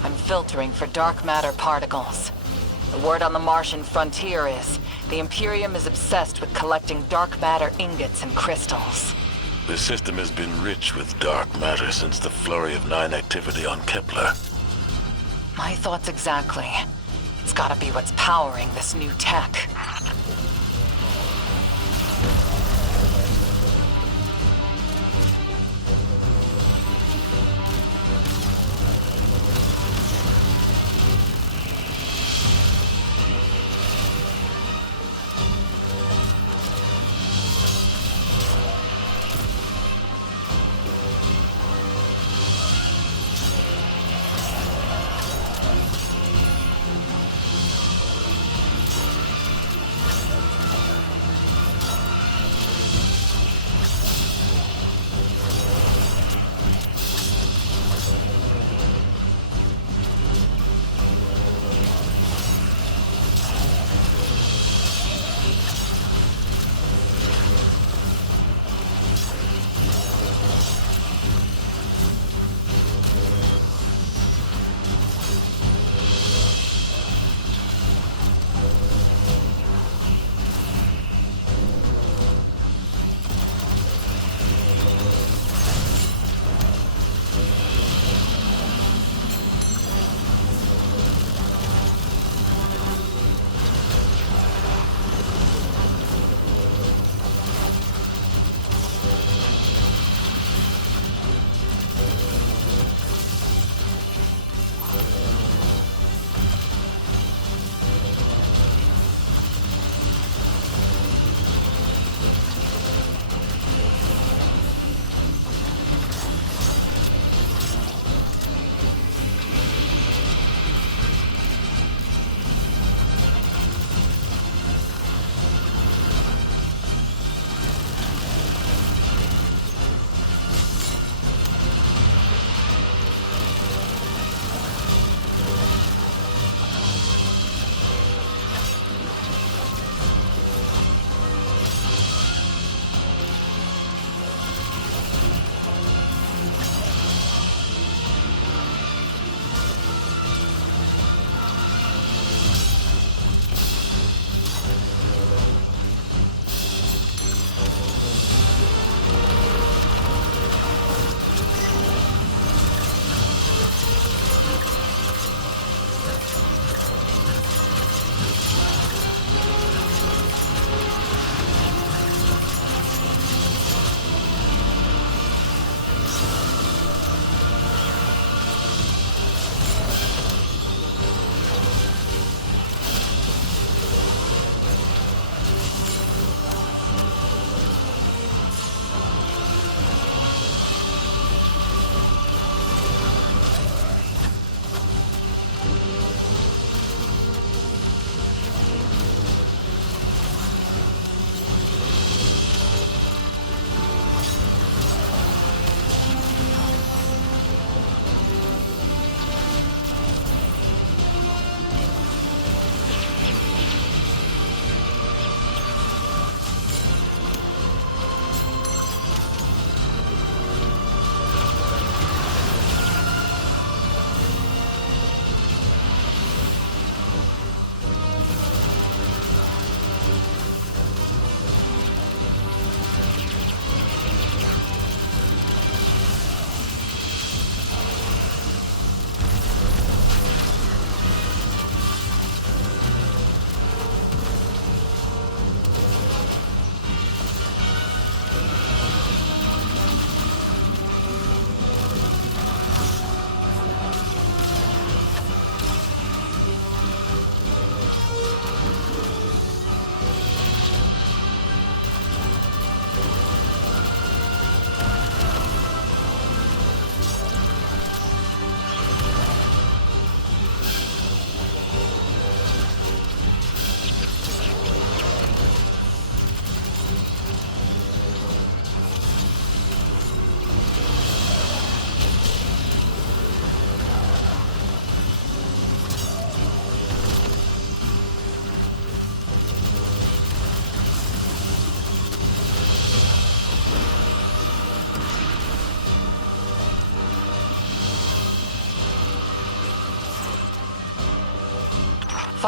I'm filtering for dark matter particles. The word on the Martian frontier is, the Imperium is obsessed with collecting dark matter ingots and crystals. The system has been rich with dark matter since the Flurry of 9 activity on Kepler. My thoughts exactly. It's gotta be what's powering this new tech.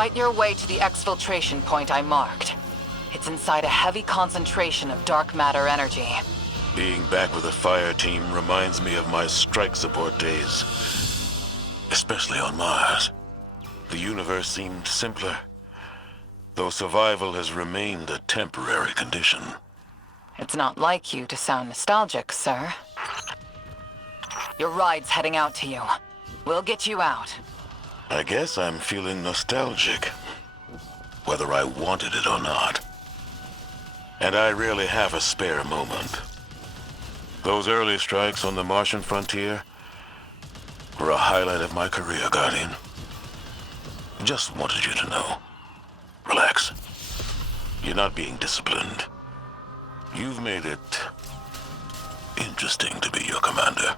Fight your way to the exfiltration point I marked. It's inside a heavy concentration of dark matter energy. Being back with the fire team reminds me of my strike support days. Especially on Mars. The universe seemed simpler, though survival has remained a temporary condition. It's not like you to sound nostalgic, sir. Your ride's heading out to you. We'll get you out. I guess I'm feeling nostalgic, whether I wanted it or not. And I rarely have a spare moment. Those early strikes on the Martian frontier were a highlight of my career, Guardian. Just wanted you to know. Relax. You're not being disciplined. You've made it interesting to be your commander.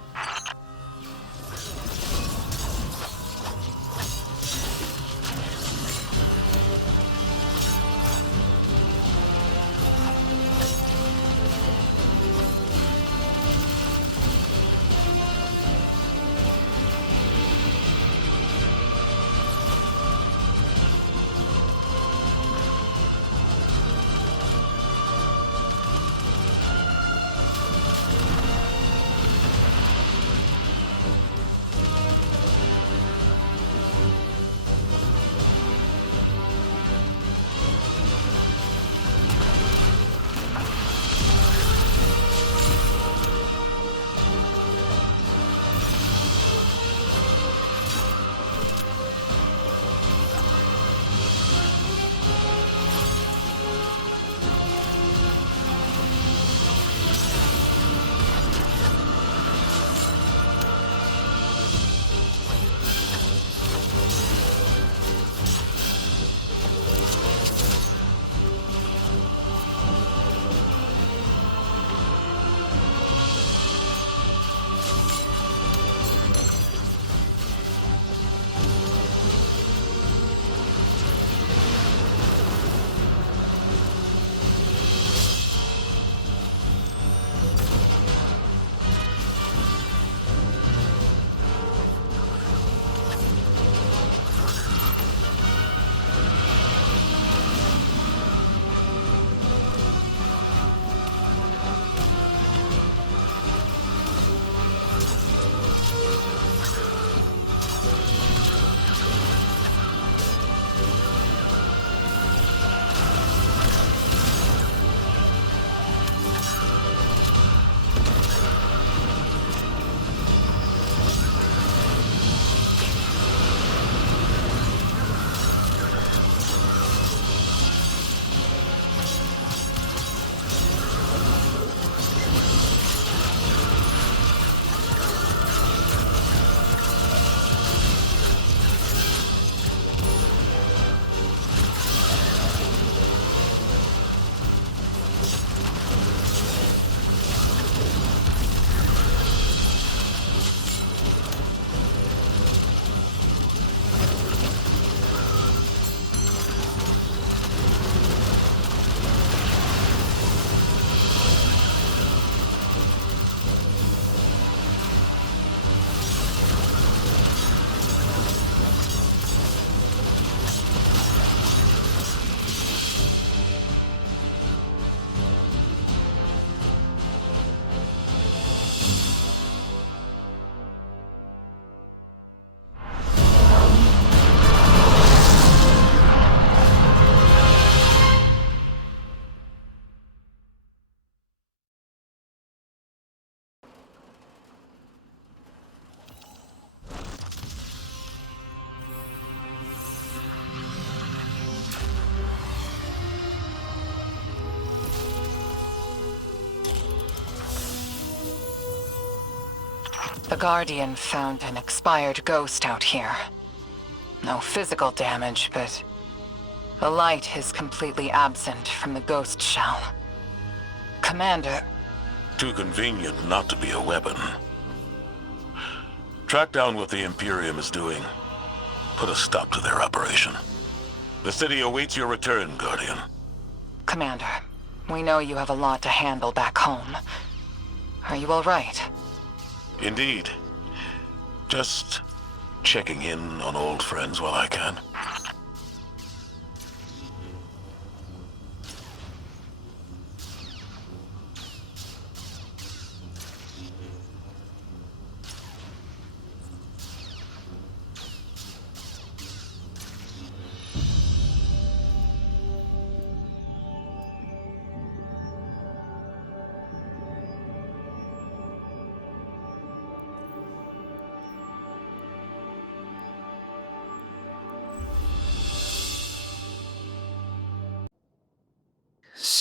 The Guardian found an expired ghost out here. No physical damage, but the light is completely absent from the ghost shell. Commander... Too convenient not to be a weapon. Track down what the Imperium is doing. Put a stop to their operation. The city awaits your return, Guardian. Commander, we know you have a lot to handle back home. Are you all right? Indeed. Just checking in on old friends while I can.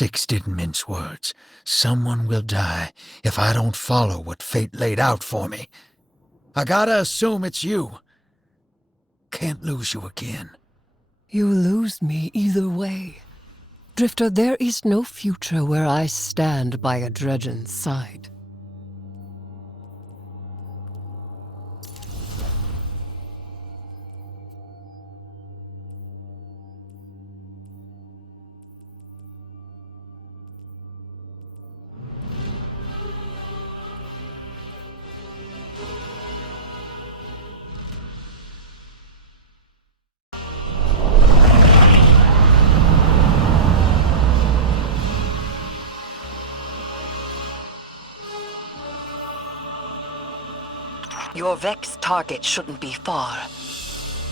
Six didn't mince words. Someone will die if I don't follow what fate laid out for me. I gotta assume it's you. Can't lose you again. You lose me either way. Drifter, there is no future where I stand by a Dredgen's side. Your Vex target shouldn't be far.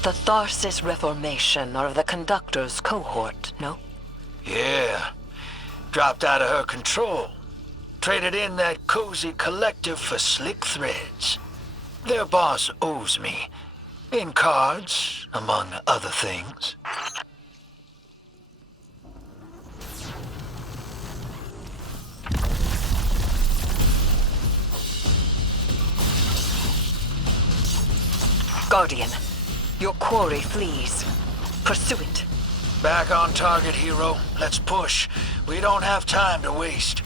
The Tharsis Reformation are the Conductor's cohort, no? Yeah. Dropped out of her control. Traded in that cozy collective for slick threads. Their boss owes me. In cards, among other things. Guardian, your quarry flees. Pursue it. Back on target, hero. Let's push. We don't have time to waste.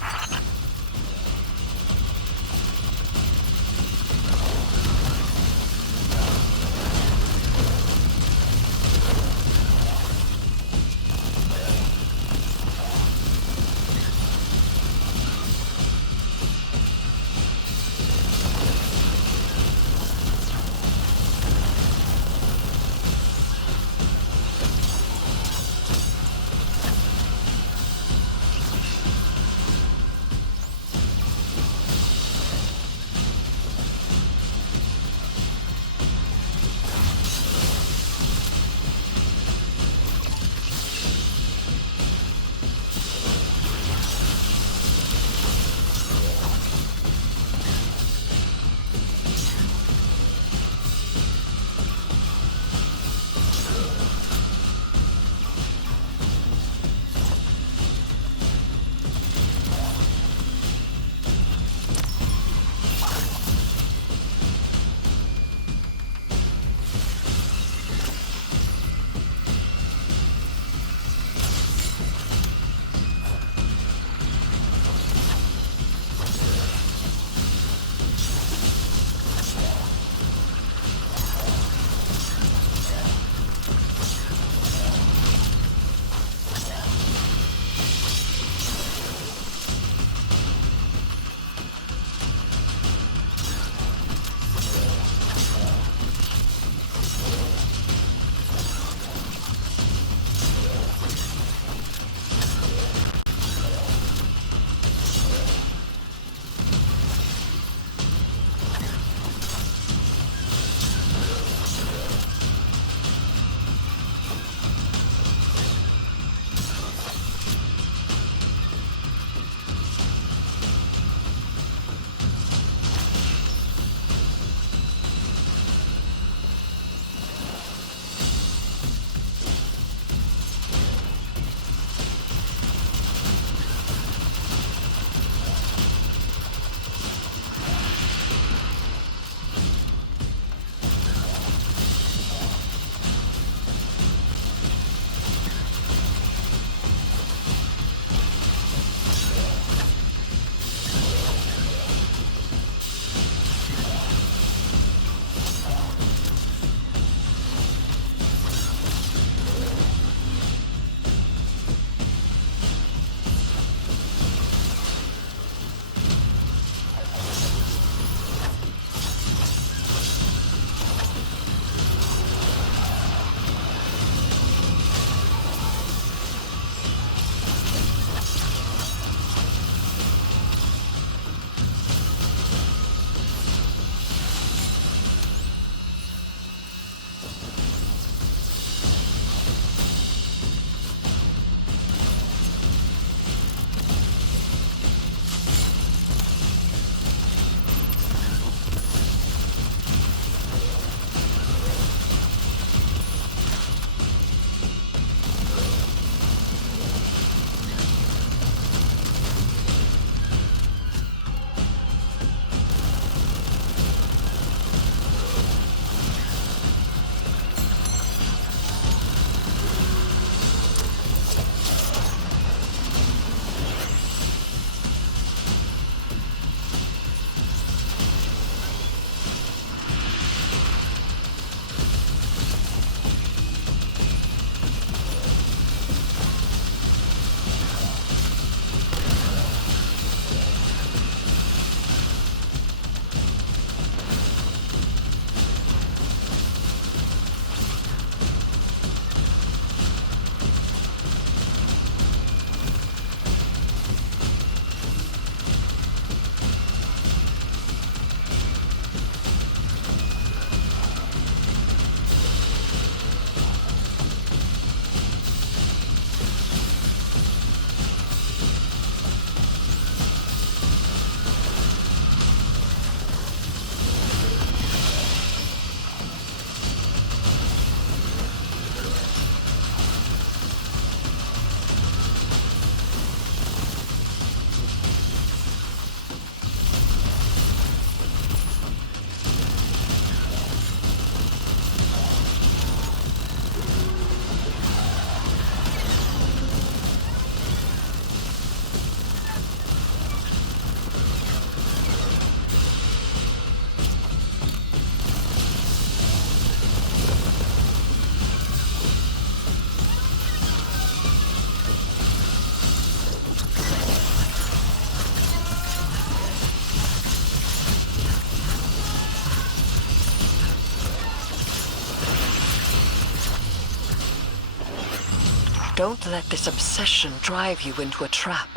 Don't let this obsession drive you into a trap.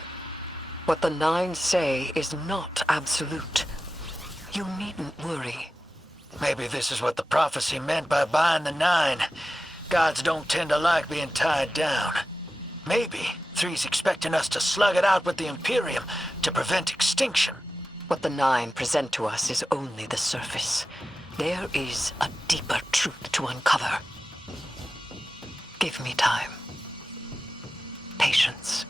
What the Nine say is not absolute. You needn't worry. Maybe this is what the prophecy meant by buying the Nine. Gods don't tend to like being tied down. Maybe 3's expecting us to slug it out with the Imperium to prevent extinction. What the Nine present to us is only the surface. There is a deeper truth to uncover. Give me time. Patience.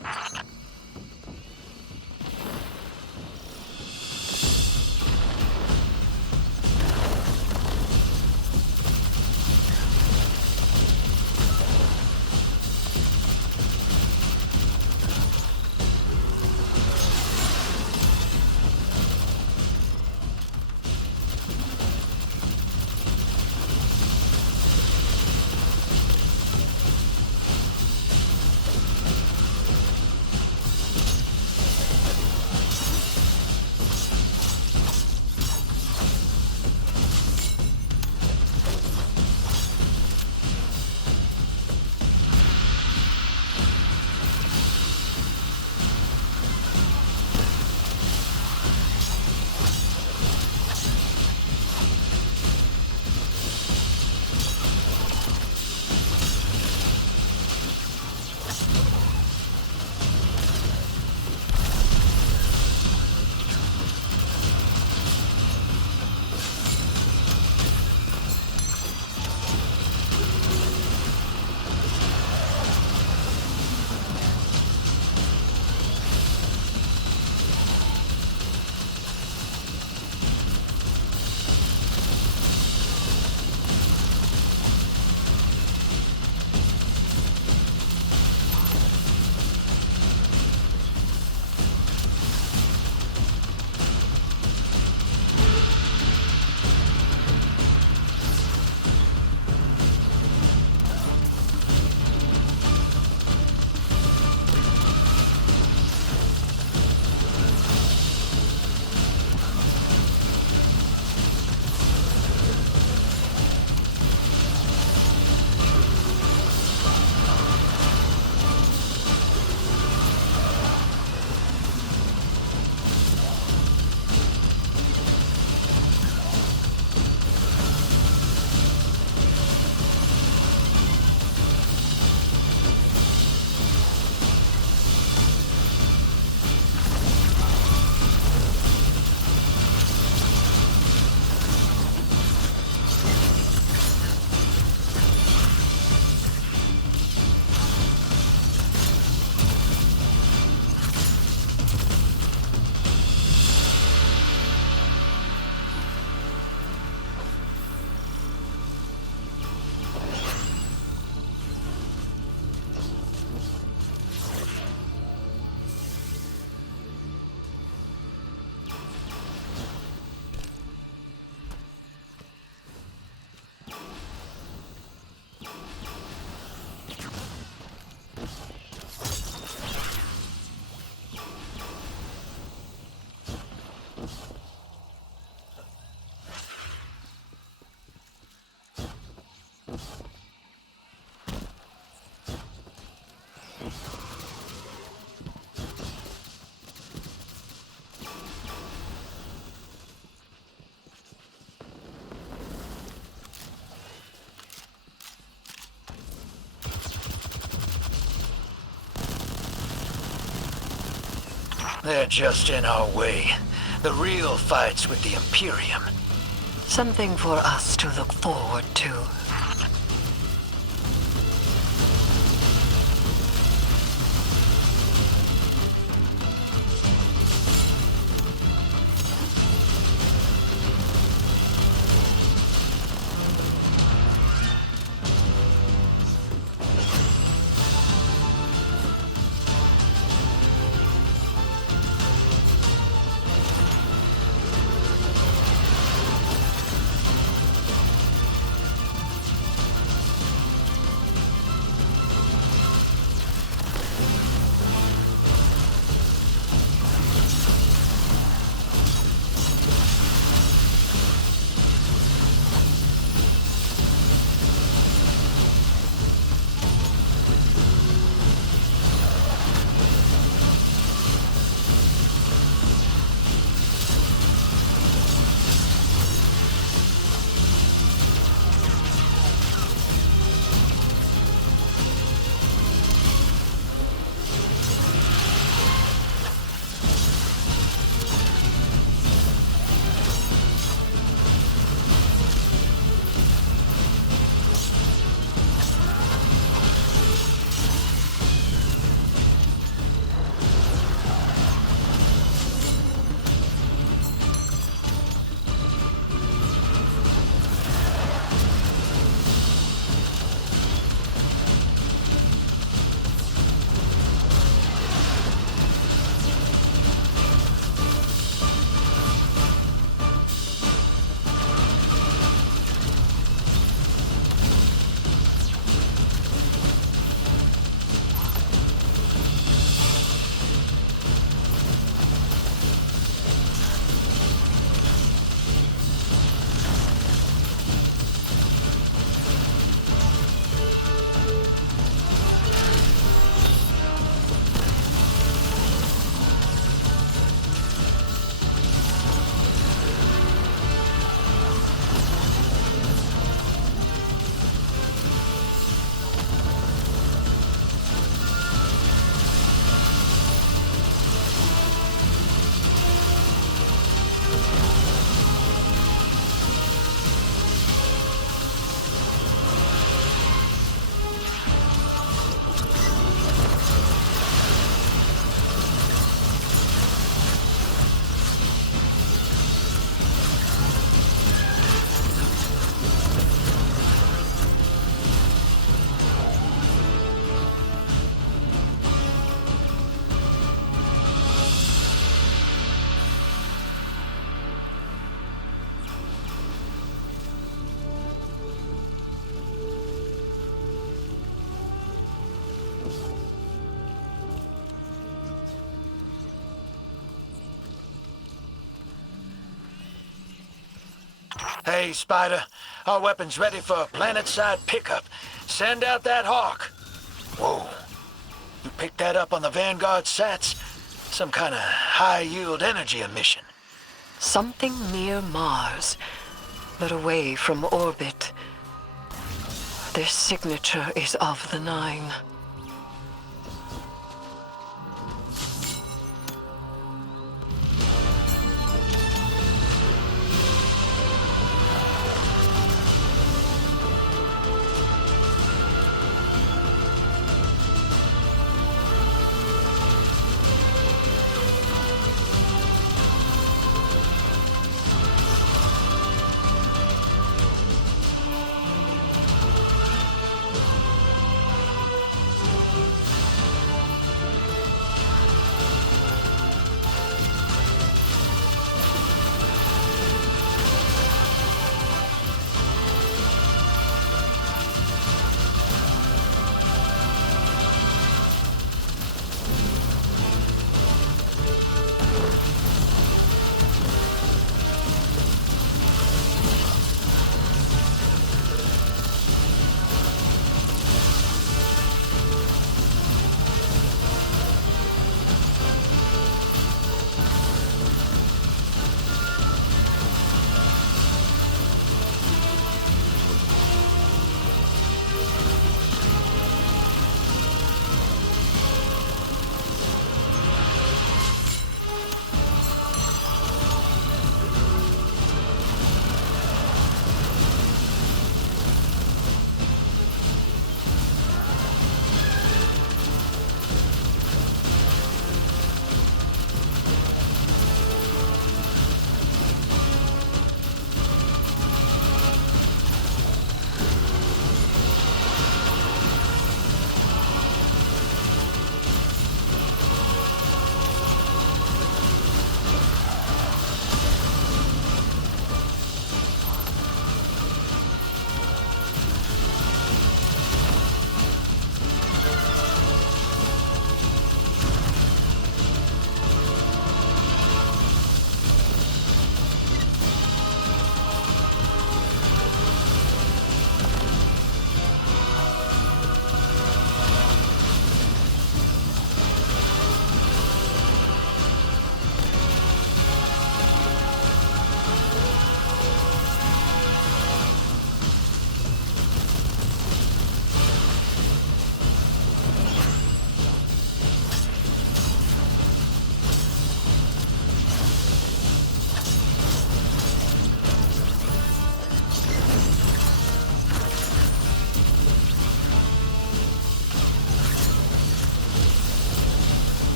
They're just in our way. The real fight's with the Imperium. Something for us to look forward to. Hey, Spider. Our weapon's ready for a planet-side pickup. Send out that hawk. Whoa. You picked that up on the Vanguard sats? Some kind of high-yield energy emission. Something near Mars, but away from orbit. Their signature is of the Nine.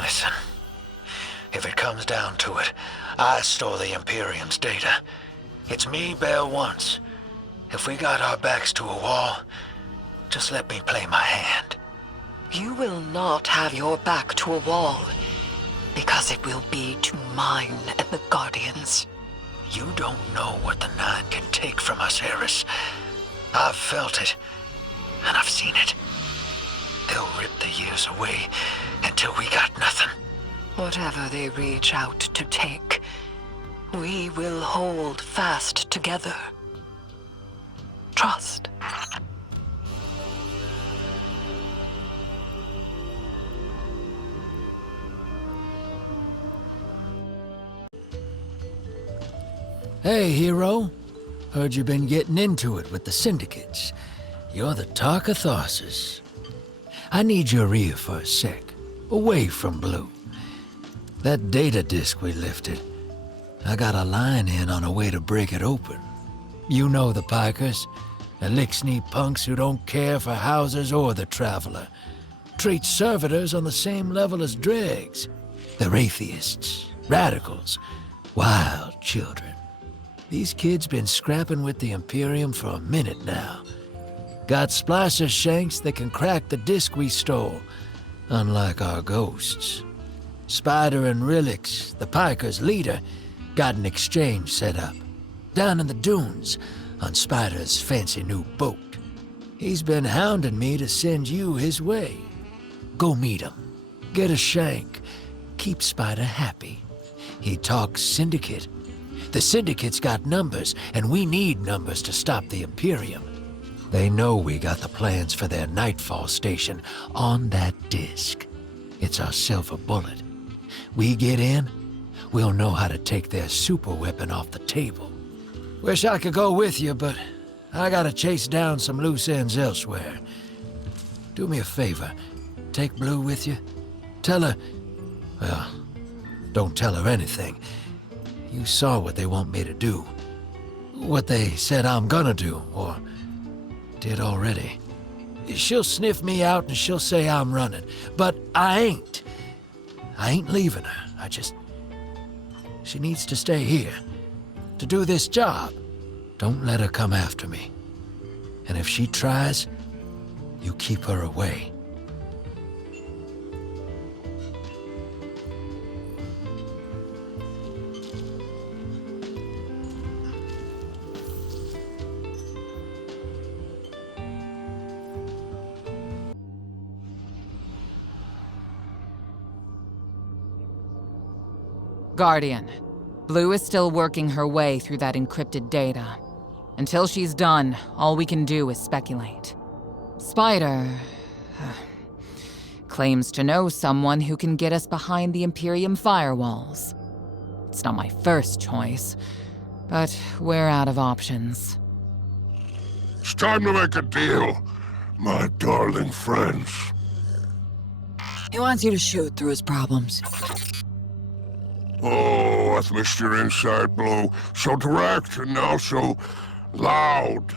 Listen, if it comes down to it, I store the Imperium's data. It's me bare once. If we got our backs to a wall, just let me play my hand. You will not have your back to a wall, because it will be to mine and the Guardians. You don't know what the Nine can take from us, Eris. I've felt it, and I've seen it. They'll rip the years away until we got nothing. Whatever they reach out to take, we will hold fast together. Trust. Hey, hero. Heard you been getting into it with the syndicates. You're the talk of Tharsis. I need your ear for a sec, away from Blue. That data disk we lifted, I got a line in on a way to break it open. You know the Pikers, Elixir punks who don't care for houses or the Traveler. Treat servitors on the same level as dregs. They're atheists, radicals, wild children. These kids been scrapping with the Imperium for a minute now. Got splicer shanks that can crack the disc we stole, unlike our ghosts. Spider and Rilix, the Pikers' leader, got an exchange set up, down in the dunes, on Spider's fancy new boat. He's been hounding me to send you his way. Go meet him, get a shank, keep Spider happy. He talks Syndicate. The Syndicate's got numbers, and we need numbers to stop the Imperium. They know we got the plans for their Nightfall station on that disc. It's our silver bullet. We get in, we'll know how to take their super weapon off the table. Wish I could go with you, but I gotta chase down some loose ends elsewhere. Do me a favor, take Blue with you. Tell her, well, don't tell her anything. You saw what they want me to do. What they said I'm gonna do, or did already. She'll sniff me out and she'll say I'm running, but I ain't. I ain't leaving her. She needs to stay here, to do this job. Don't let her come after me. And if she tries, you keep her away. Guardian, Blue is still working her way through that encrypted data. Until she's done, all we can do is speculate. Spider claims to know someone who can get us behind the Imperium firewalls. It's not my first choice, but we're out of options. It's time to make a deal, my darling friends. He wants you to shoot through his problems. Oh, I've missed your inside, Blue. So direct and now so loud.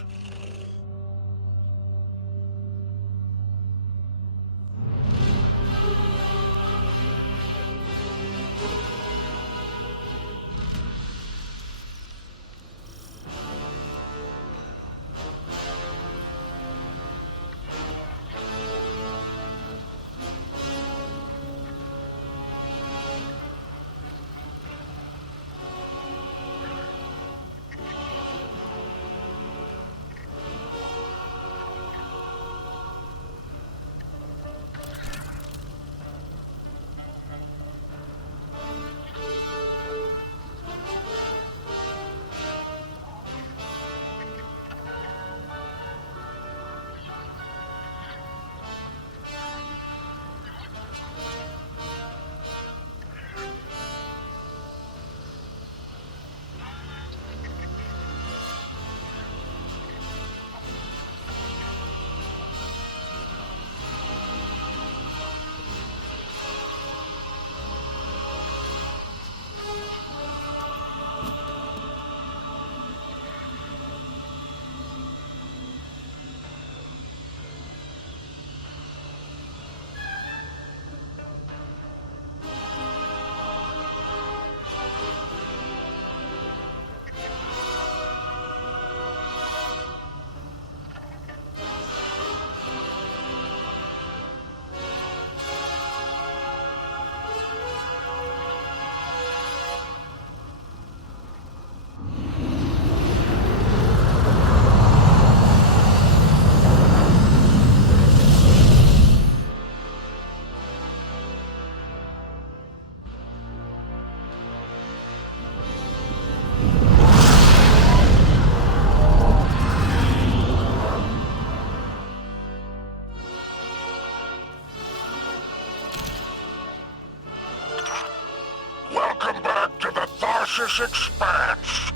Welcome back to the Tharsis Expanse.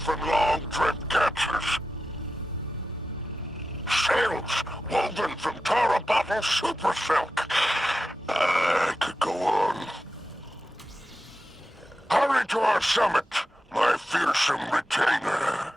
from long drift catchers. Sails woven from Tarabattle super silk. I could go on. Hurry to our summit, my fearsome retainer.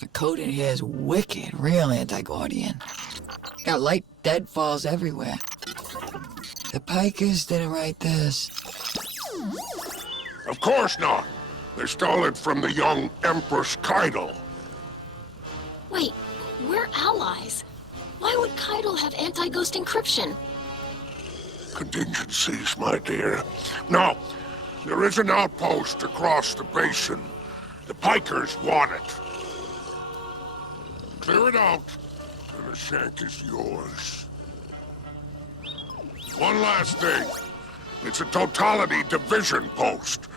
The code in here is wicked, real anti-Guardian. Got light deadfalls everywhere. The Pikers didn't write this. Of course not. They stole it from the young Empress Keitel. Wait, we're allies. Why would Keitel have anti-ghost encryption? Contingencies, my dear. Now, there is an outpost across the basin. The Pikers want it. Clear it out, and the shank is yours. One last thing. It's a totality division post.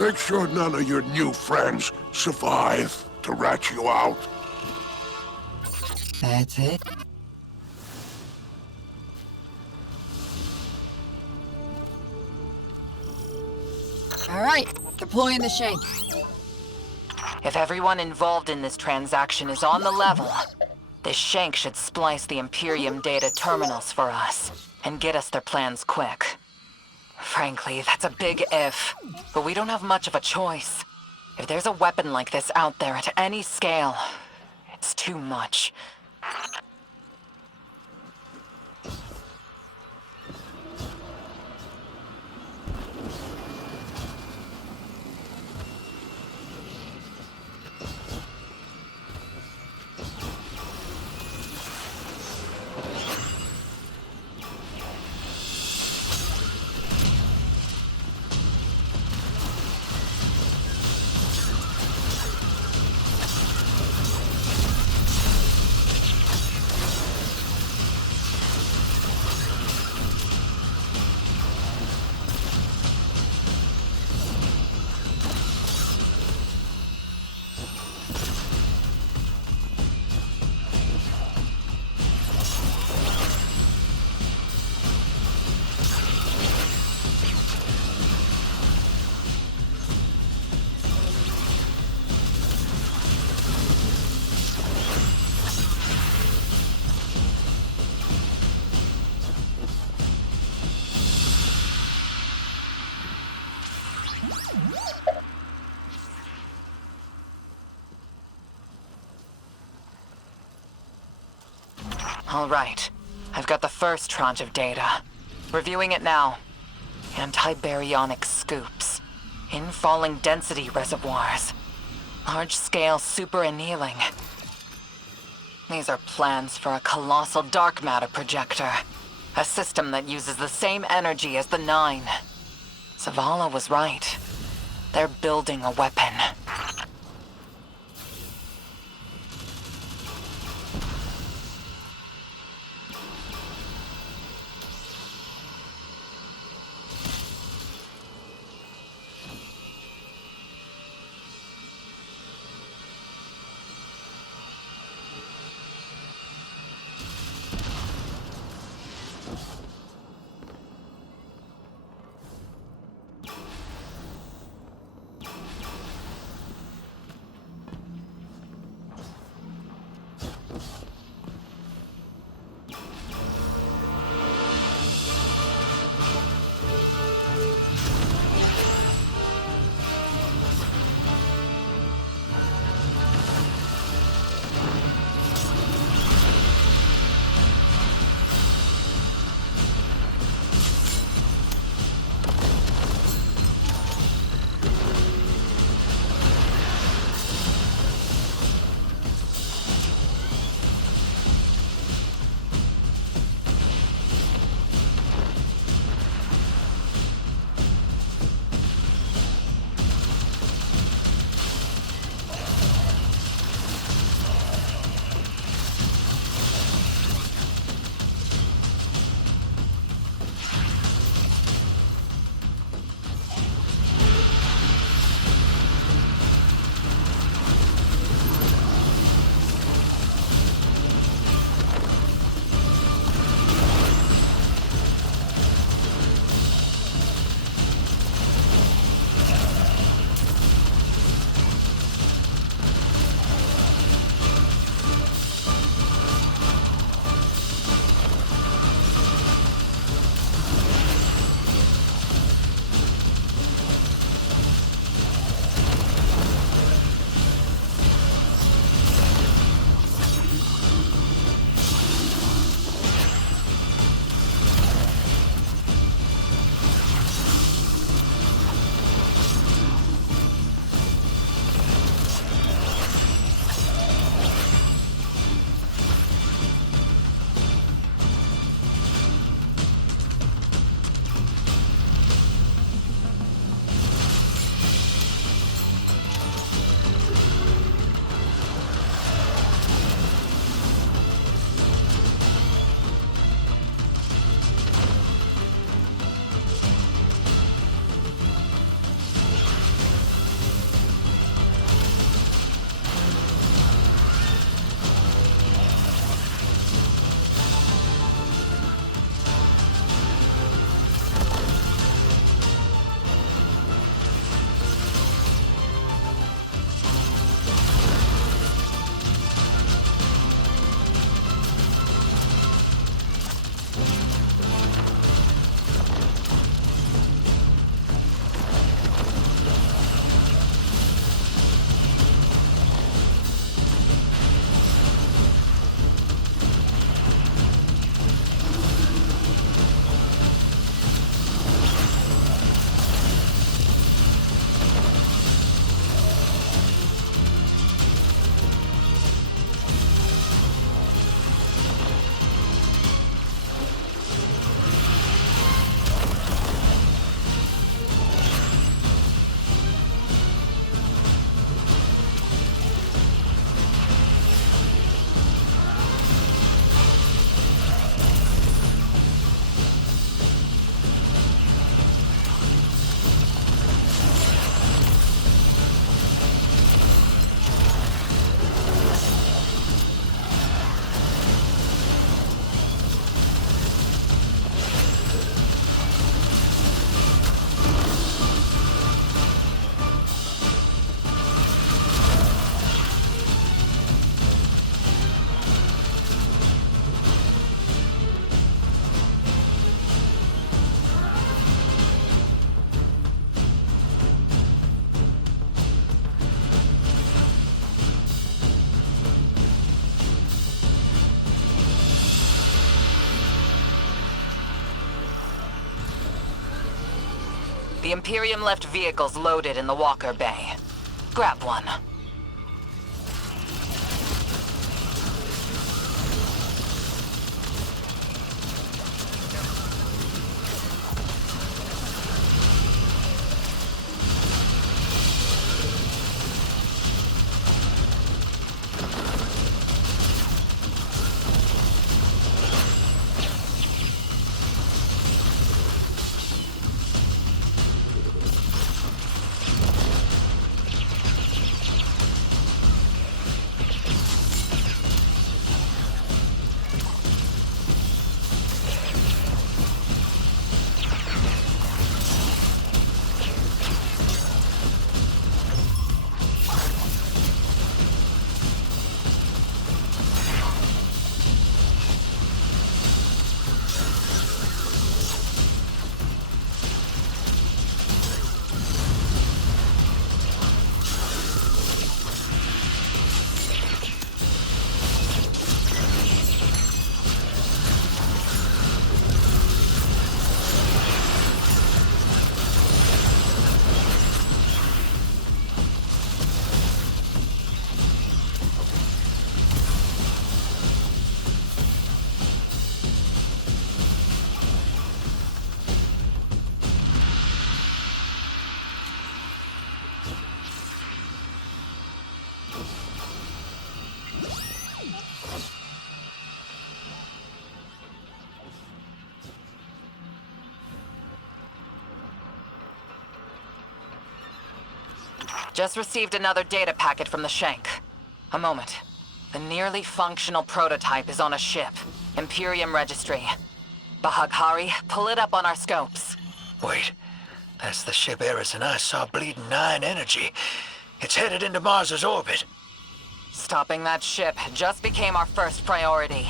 Make sure none of your new friends survive to rat you out. That's it? All right, deploying the shank. If everyone involved in this transaction is on the level, this shank should splice the Imperium data terminals for us and get us their plans quick. Frankly, that's a big if, but we don't have much of a choice. If there's a weapon like this out there at any scale, it's too much. All right. I've got the first tranche of data. Reviewing it now. Anti-baryonic scoops. Infalling density reservoirs. Large-scale super-annealing. These are plans for a colossal dark matter projector. A system that uses the same energy as the Nine. Zavala was right. They're building a weapon. The Imperium left vehicles loaded in the Walker Bay. Grab one. Just received another data packet from the Shank. A moment. The nearly functional prototype is on a ship. Imperium Registry. Bahaghari, pull it up on our scopes. Wait. That's the ship Eris and I saw bleeding 9 energy. It's headed into Mars's orbit. Stopping that ship just became our first priority.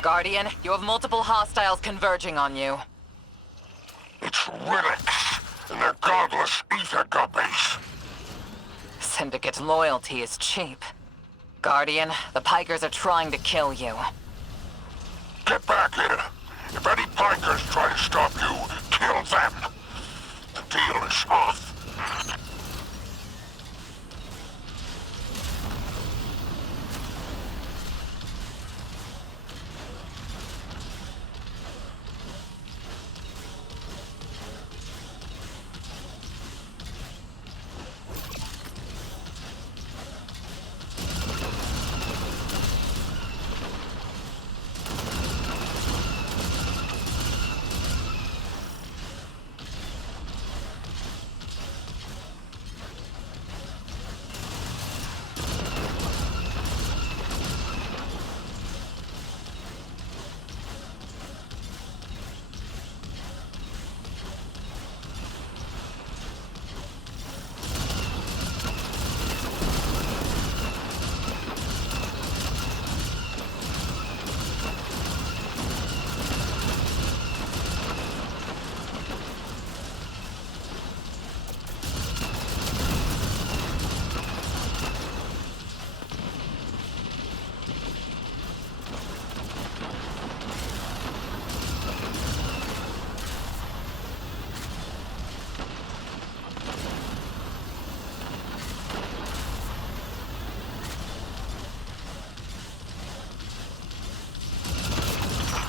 Guardian, you have multiple hostiles converging on you. It's relics and their godless ether guppies. Syndicate loyalty is cheap. Guardian, the Pikers are trying to kill you. Get back here. If any Pikers try to stop you, kill them. The deal is off.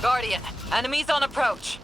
Guardian, enemies on approach.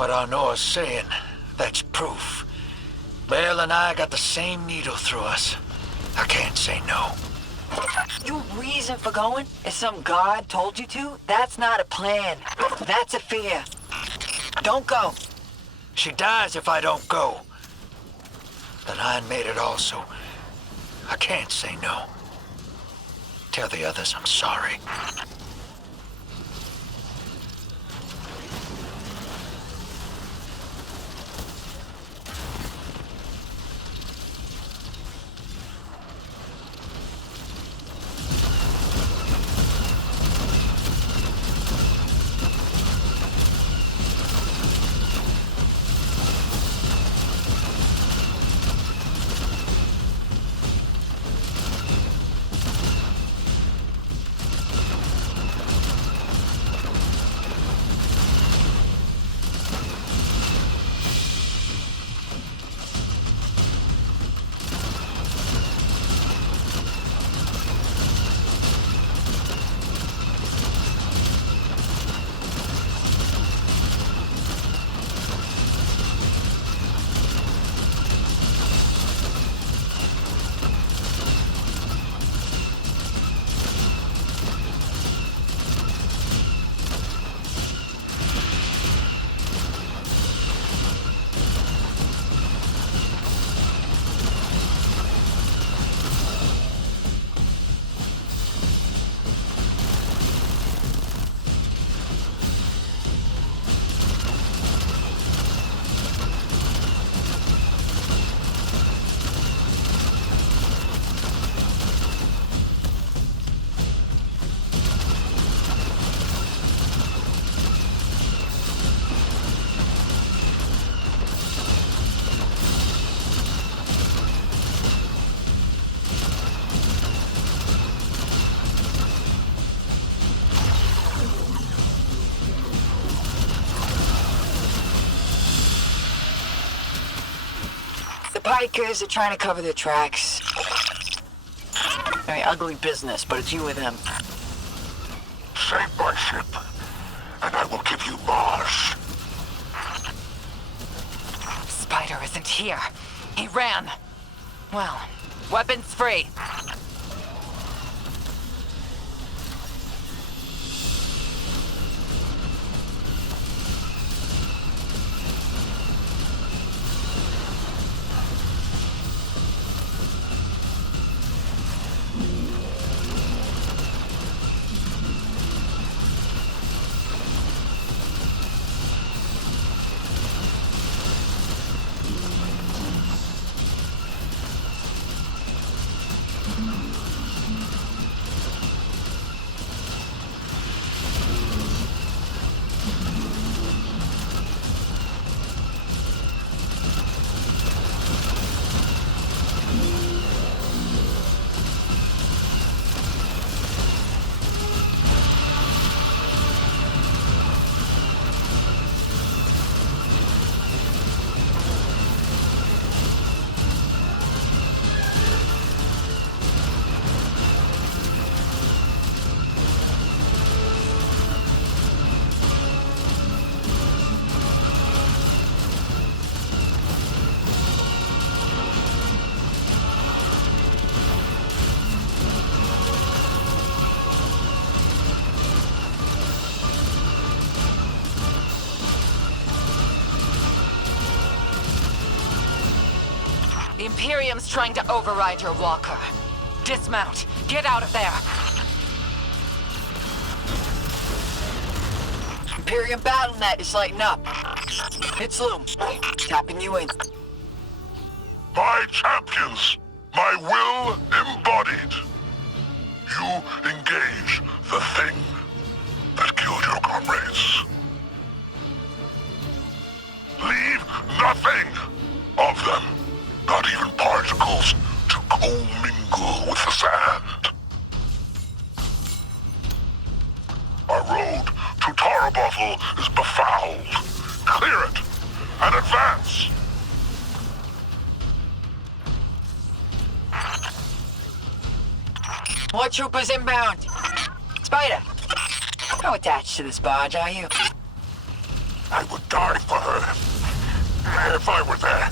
What Arnor's saying, that's proof. Bale and I got the same needle through us. I can't say no. Your reason for going is some god told you to? That's not a plan. That's a fear. Don't go. She dies if I don't go. The line made it also. I can't say no. Tell the others I'm sorry. The Pikers are trying to cover their tracks. Very ugly business, but it's you or them. Save my ship, and I will give you Mars. Spider isn't here. He ran. Well, weapons free. The Imperium's trying to override your walker. Dismount. Get out of there. Imperium BattleNet is lighting up. It's Loom. Tapping you in. My champions, my will embodied. You engage the thing that killed your comrades. Leave nothing of them, not even particles, to commingle with the sand. Our road to Tarabothel is befouled. Clear it and advance. More troopers inbound. Spider, how attached to this barge are you? I would die for her. if I were there.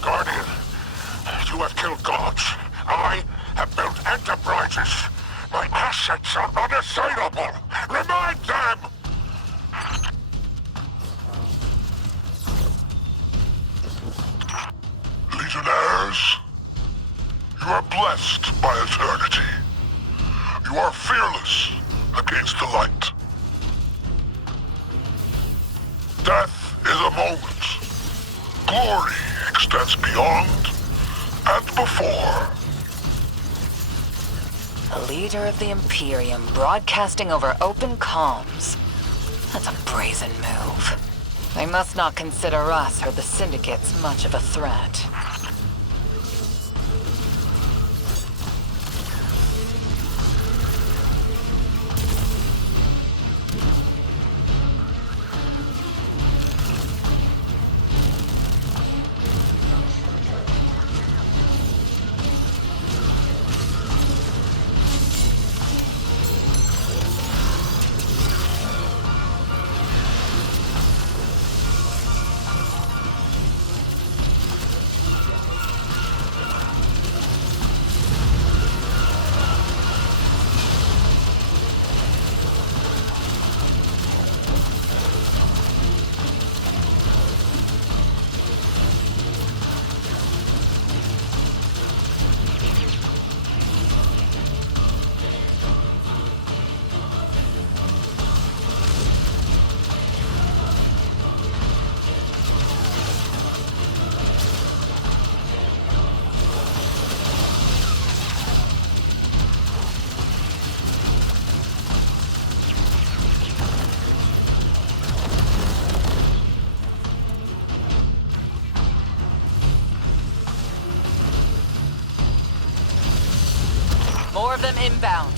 Guardian, you have killed gods. I have built enterprises. My assets are unassailable. Remind them! Legionnaires, you are blessed by eternity. You are fearless against the light. Death is a moment. Glory extends beyond and before. A leader of the Imperium broadcasting over open comms. That's a brazen move. They must not consider us or the Syndicates much of a threat. More of them inbound.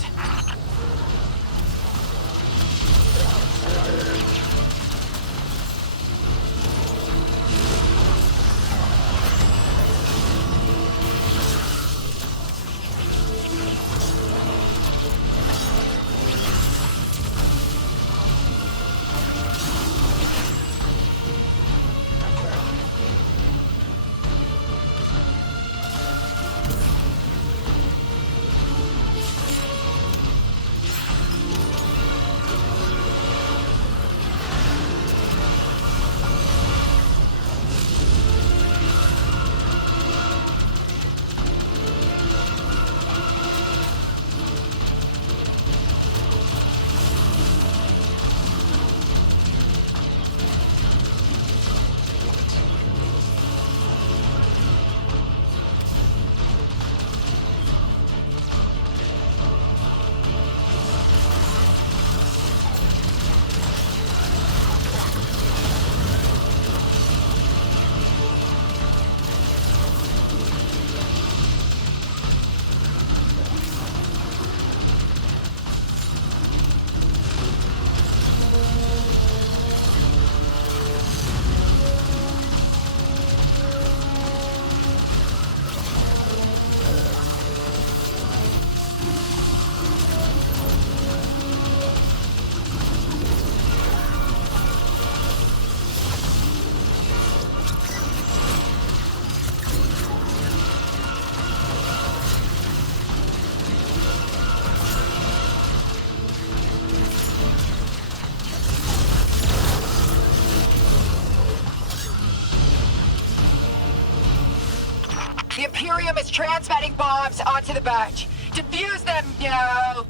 The Imperium is transmitting bombs onto the barge. Defuse them! No.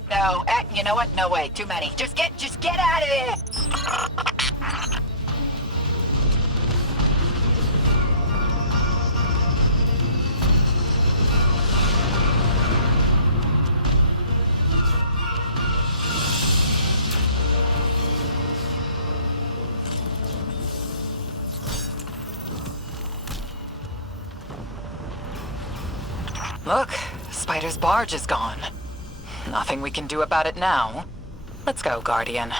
You know what? No way. Too many. Just get out of there! Look, Spider's barge is gone. Nothing we can do about it now. Let's go, Guardian.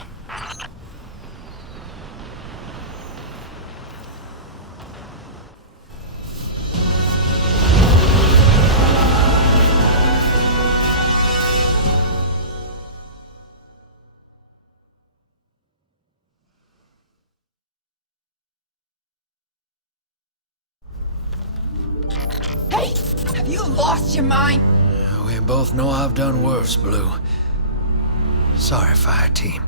You lost your mind? We both know I've done worse, Blue. Sorry, fire team.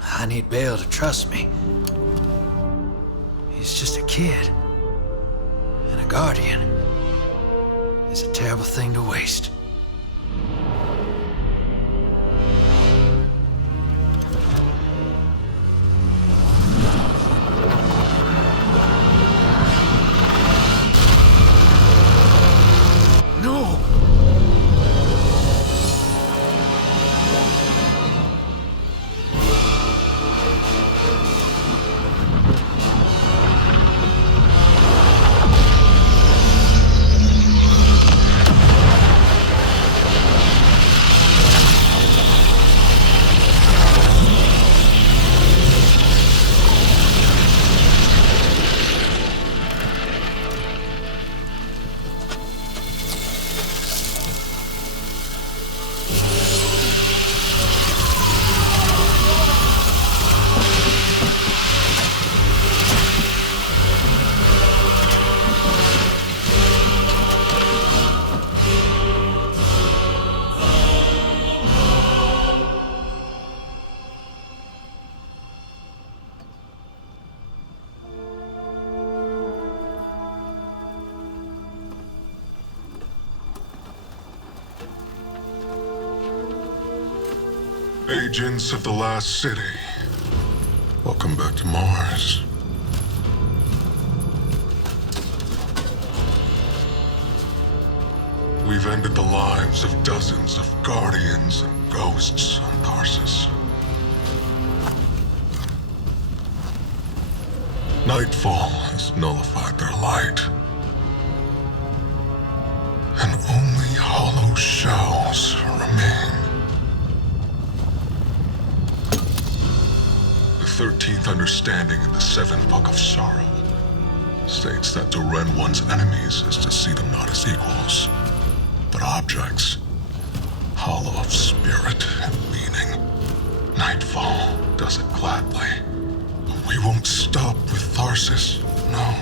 I need Bale to trust me. He's just a kid. And a guardian is a terrible thing to waste. No! Agents of the Last City, welcome back to Mars. We've ended the lives of dozens of Guardians and Ghosts on Tarsus. Nightfall has nullified their light. And only hollow shells remain. The 13th understanding in the 7th Book of Sorrow states that to rend one's enemies is to see them not as equals, but objects, hollow of spirit and meaning. Nightfall does it gladly. But we won't stop with Tarsus, no.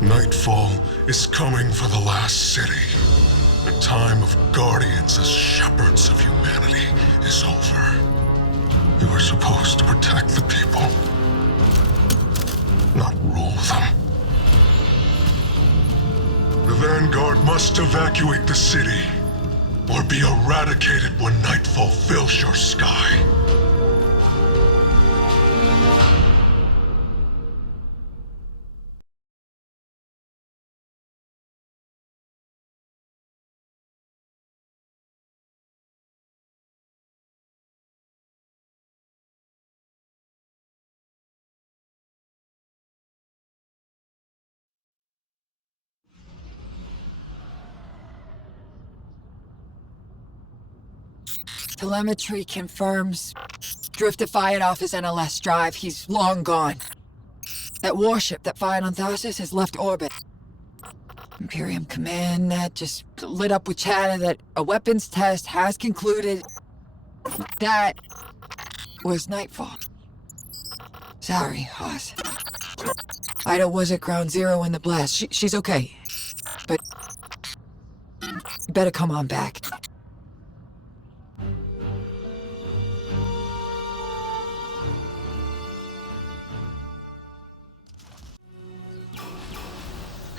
Nightfall is coming for the Last City. The time of Guardians as shepherds of humanity is over. We were supposed to protect the people, not rule them. The Vanguard must evacuate the city, or be eradicated when nightfall fills your sky. Telemetry confirms Drifter fired off his NLS drive. He's long gone. That warship that fired on Tarsus has left orbit. Imperium Command Net just lit up with chatter that a weapons test has concluded. That was Nightfall. Sorry, Hoss. Ida was at ground zero in the blast. She's okay. But you better come on back.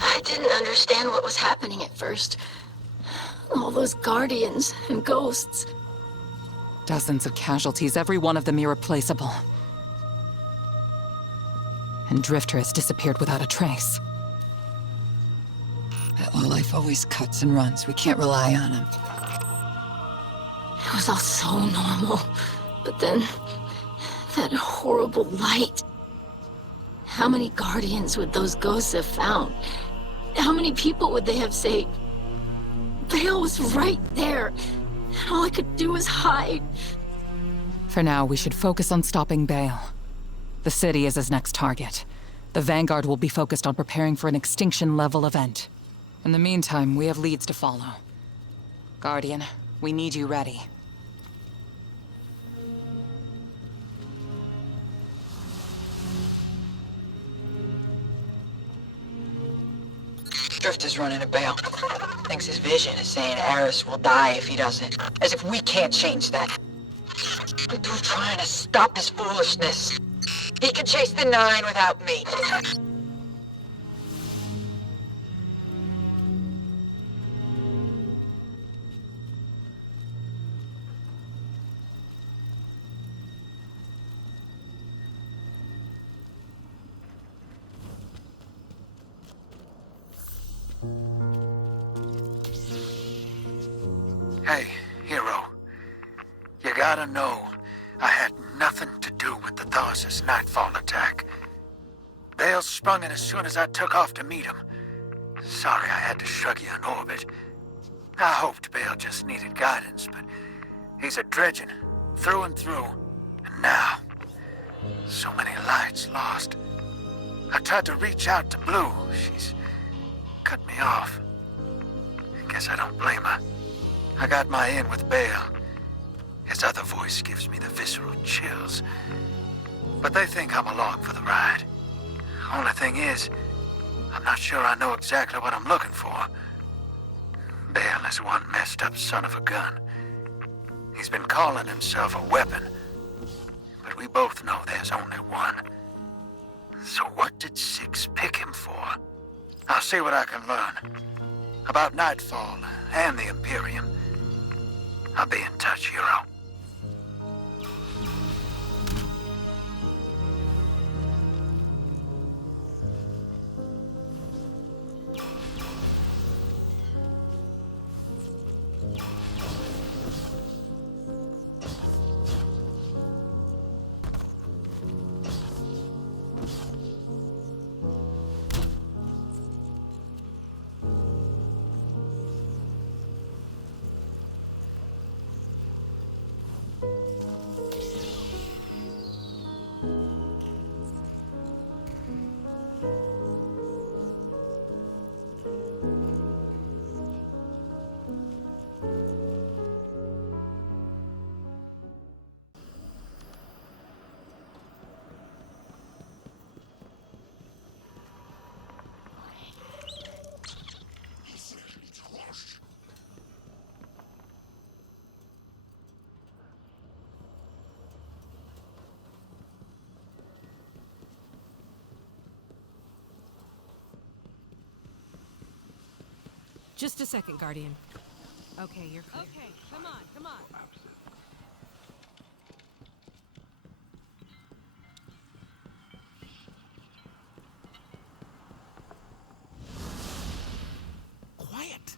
I didn't understand what was happening at first. All those guardians and ghosts. Dozens of casualties, every one of them irreplaceable. And Drifter has disappeared without a trace. That lowlife always cuts and runs. We can't rely on him. It was all so normal. But then, that horrible light. How many guardians would those ghosts have found? How many people would they have saved? Bale was right there, and all I could do was hide. For now, we should focus on stopping Bale. The city is his next target. The Vanguard will be focused on preparing for an extinction-level event. In the meantime, we have leads to follow. Guardian, we need you ready. Drifter's running a bail. Thinks his vision is saying Eris will die if he doesn't. As if we can't change that. But we're trying to stop his foolishness. He can chase the 9 without me. Hey, hero. You gotta know, I had nothing to do with the Tharsis Nightfall attack. Bale sprung it as soon as I took off to meet him. Sorry I had to shrug you in orbit. I hoped Bale just needed guidance, but he's a dredgen, through and through. And now, so many lights lost. I tried to reach out to Blue. She's cut me off. Guess I don't blame her. I got my in with Bale. His other voice gives me the visceral chills. But they think I'm along for the ride. Only thing is, I'm not sure I know exactly what I'm looking for. Bale is one messed up son of a gun. He's been calling himself a weapon. But we both know there's only one. So what did Six pick him for? I'll see what I can learn. About Nightfall and the Imperium. I'll be in touch, hero. Just a second, Guardian. Okay, you're clear. Okay, come on, come on. Quiet.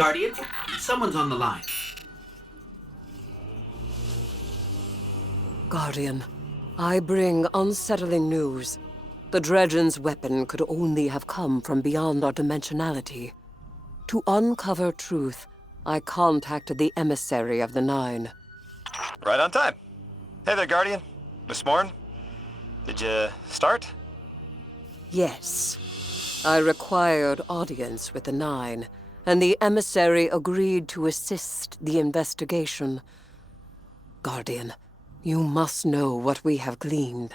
Guardian, someone's on the line. Guardian, I bring unsettling news. The Dredgen's weapon could only have come from beyond our dimensionality. To uncover truth, I contacted the emissary of the Nine. Right on time. Hey there, Guardian. Miss Mourn. Did you start? Yes. I required audience with the Nine, and the emissary agreed to assist the investigation. Guardian, you must know what we have gleaned.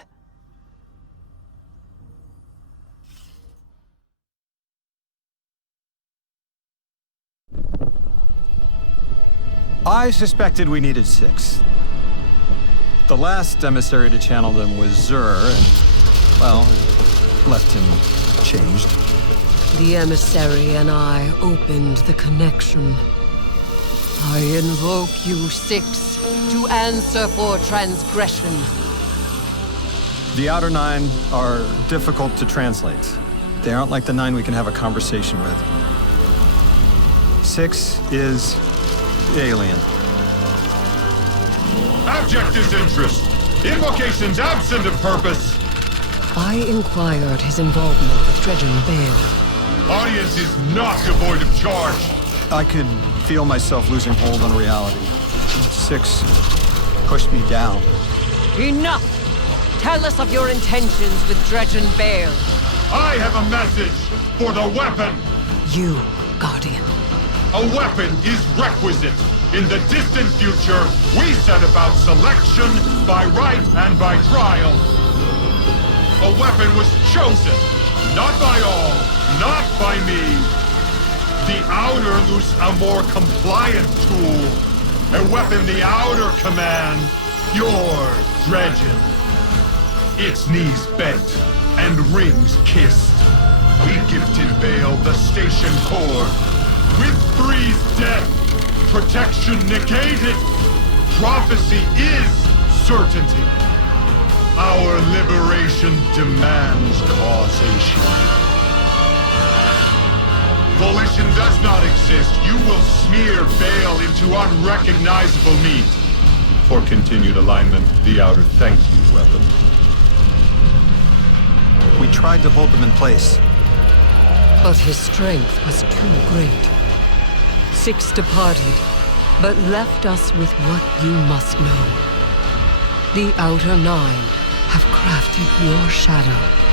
I suspected we needed 6. The last emissary to channel them was Zur, and, well, left him changed. The emissary and I opened the connection. I invoke you 6 to answer for transgression. The Outer Nine are difficult to translate. They aren't like the 9 we can have a conversation with. 6 is alien. Abject disinterest. Invocations absent of purpose. I inquired his involvement with Dredgen Bale. Audience is not devoid of charge. I could feel myself losing hold on reality. 6 pushed me down. Enough! Tell us of your intentions with Dredgen Bale. I have a message for the weapon. You, Guardian. A weapon is requisite. In the distant future, we set about selection by right and by trial. A weapon was chosen, not by all, not by me. The Outer loose a more compliant tool. A weapon the Outer command, your Dredgen. Its knees bent and rings kissed. We gifted Bale the station core. With Three's death, protection negated. Prophecy is certainty. Our liberation demands causation. Volition does not exist. You will smear Bale into unrecognizable meat. For continued alignment, the Outer thank you, weapon. We tried to hold them in place. But his strength was too great. 6 departed, but left us with what you must know. The Outer Nine have crafted your shadow.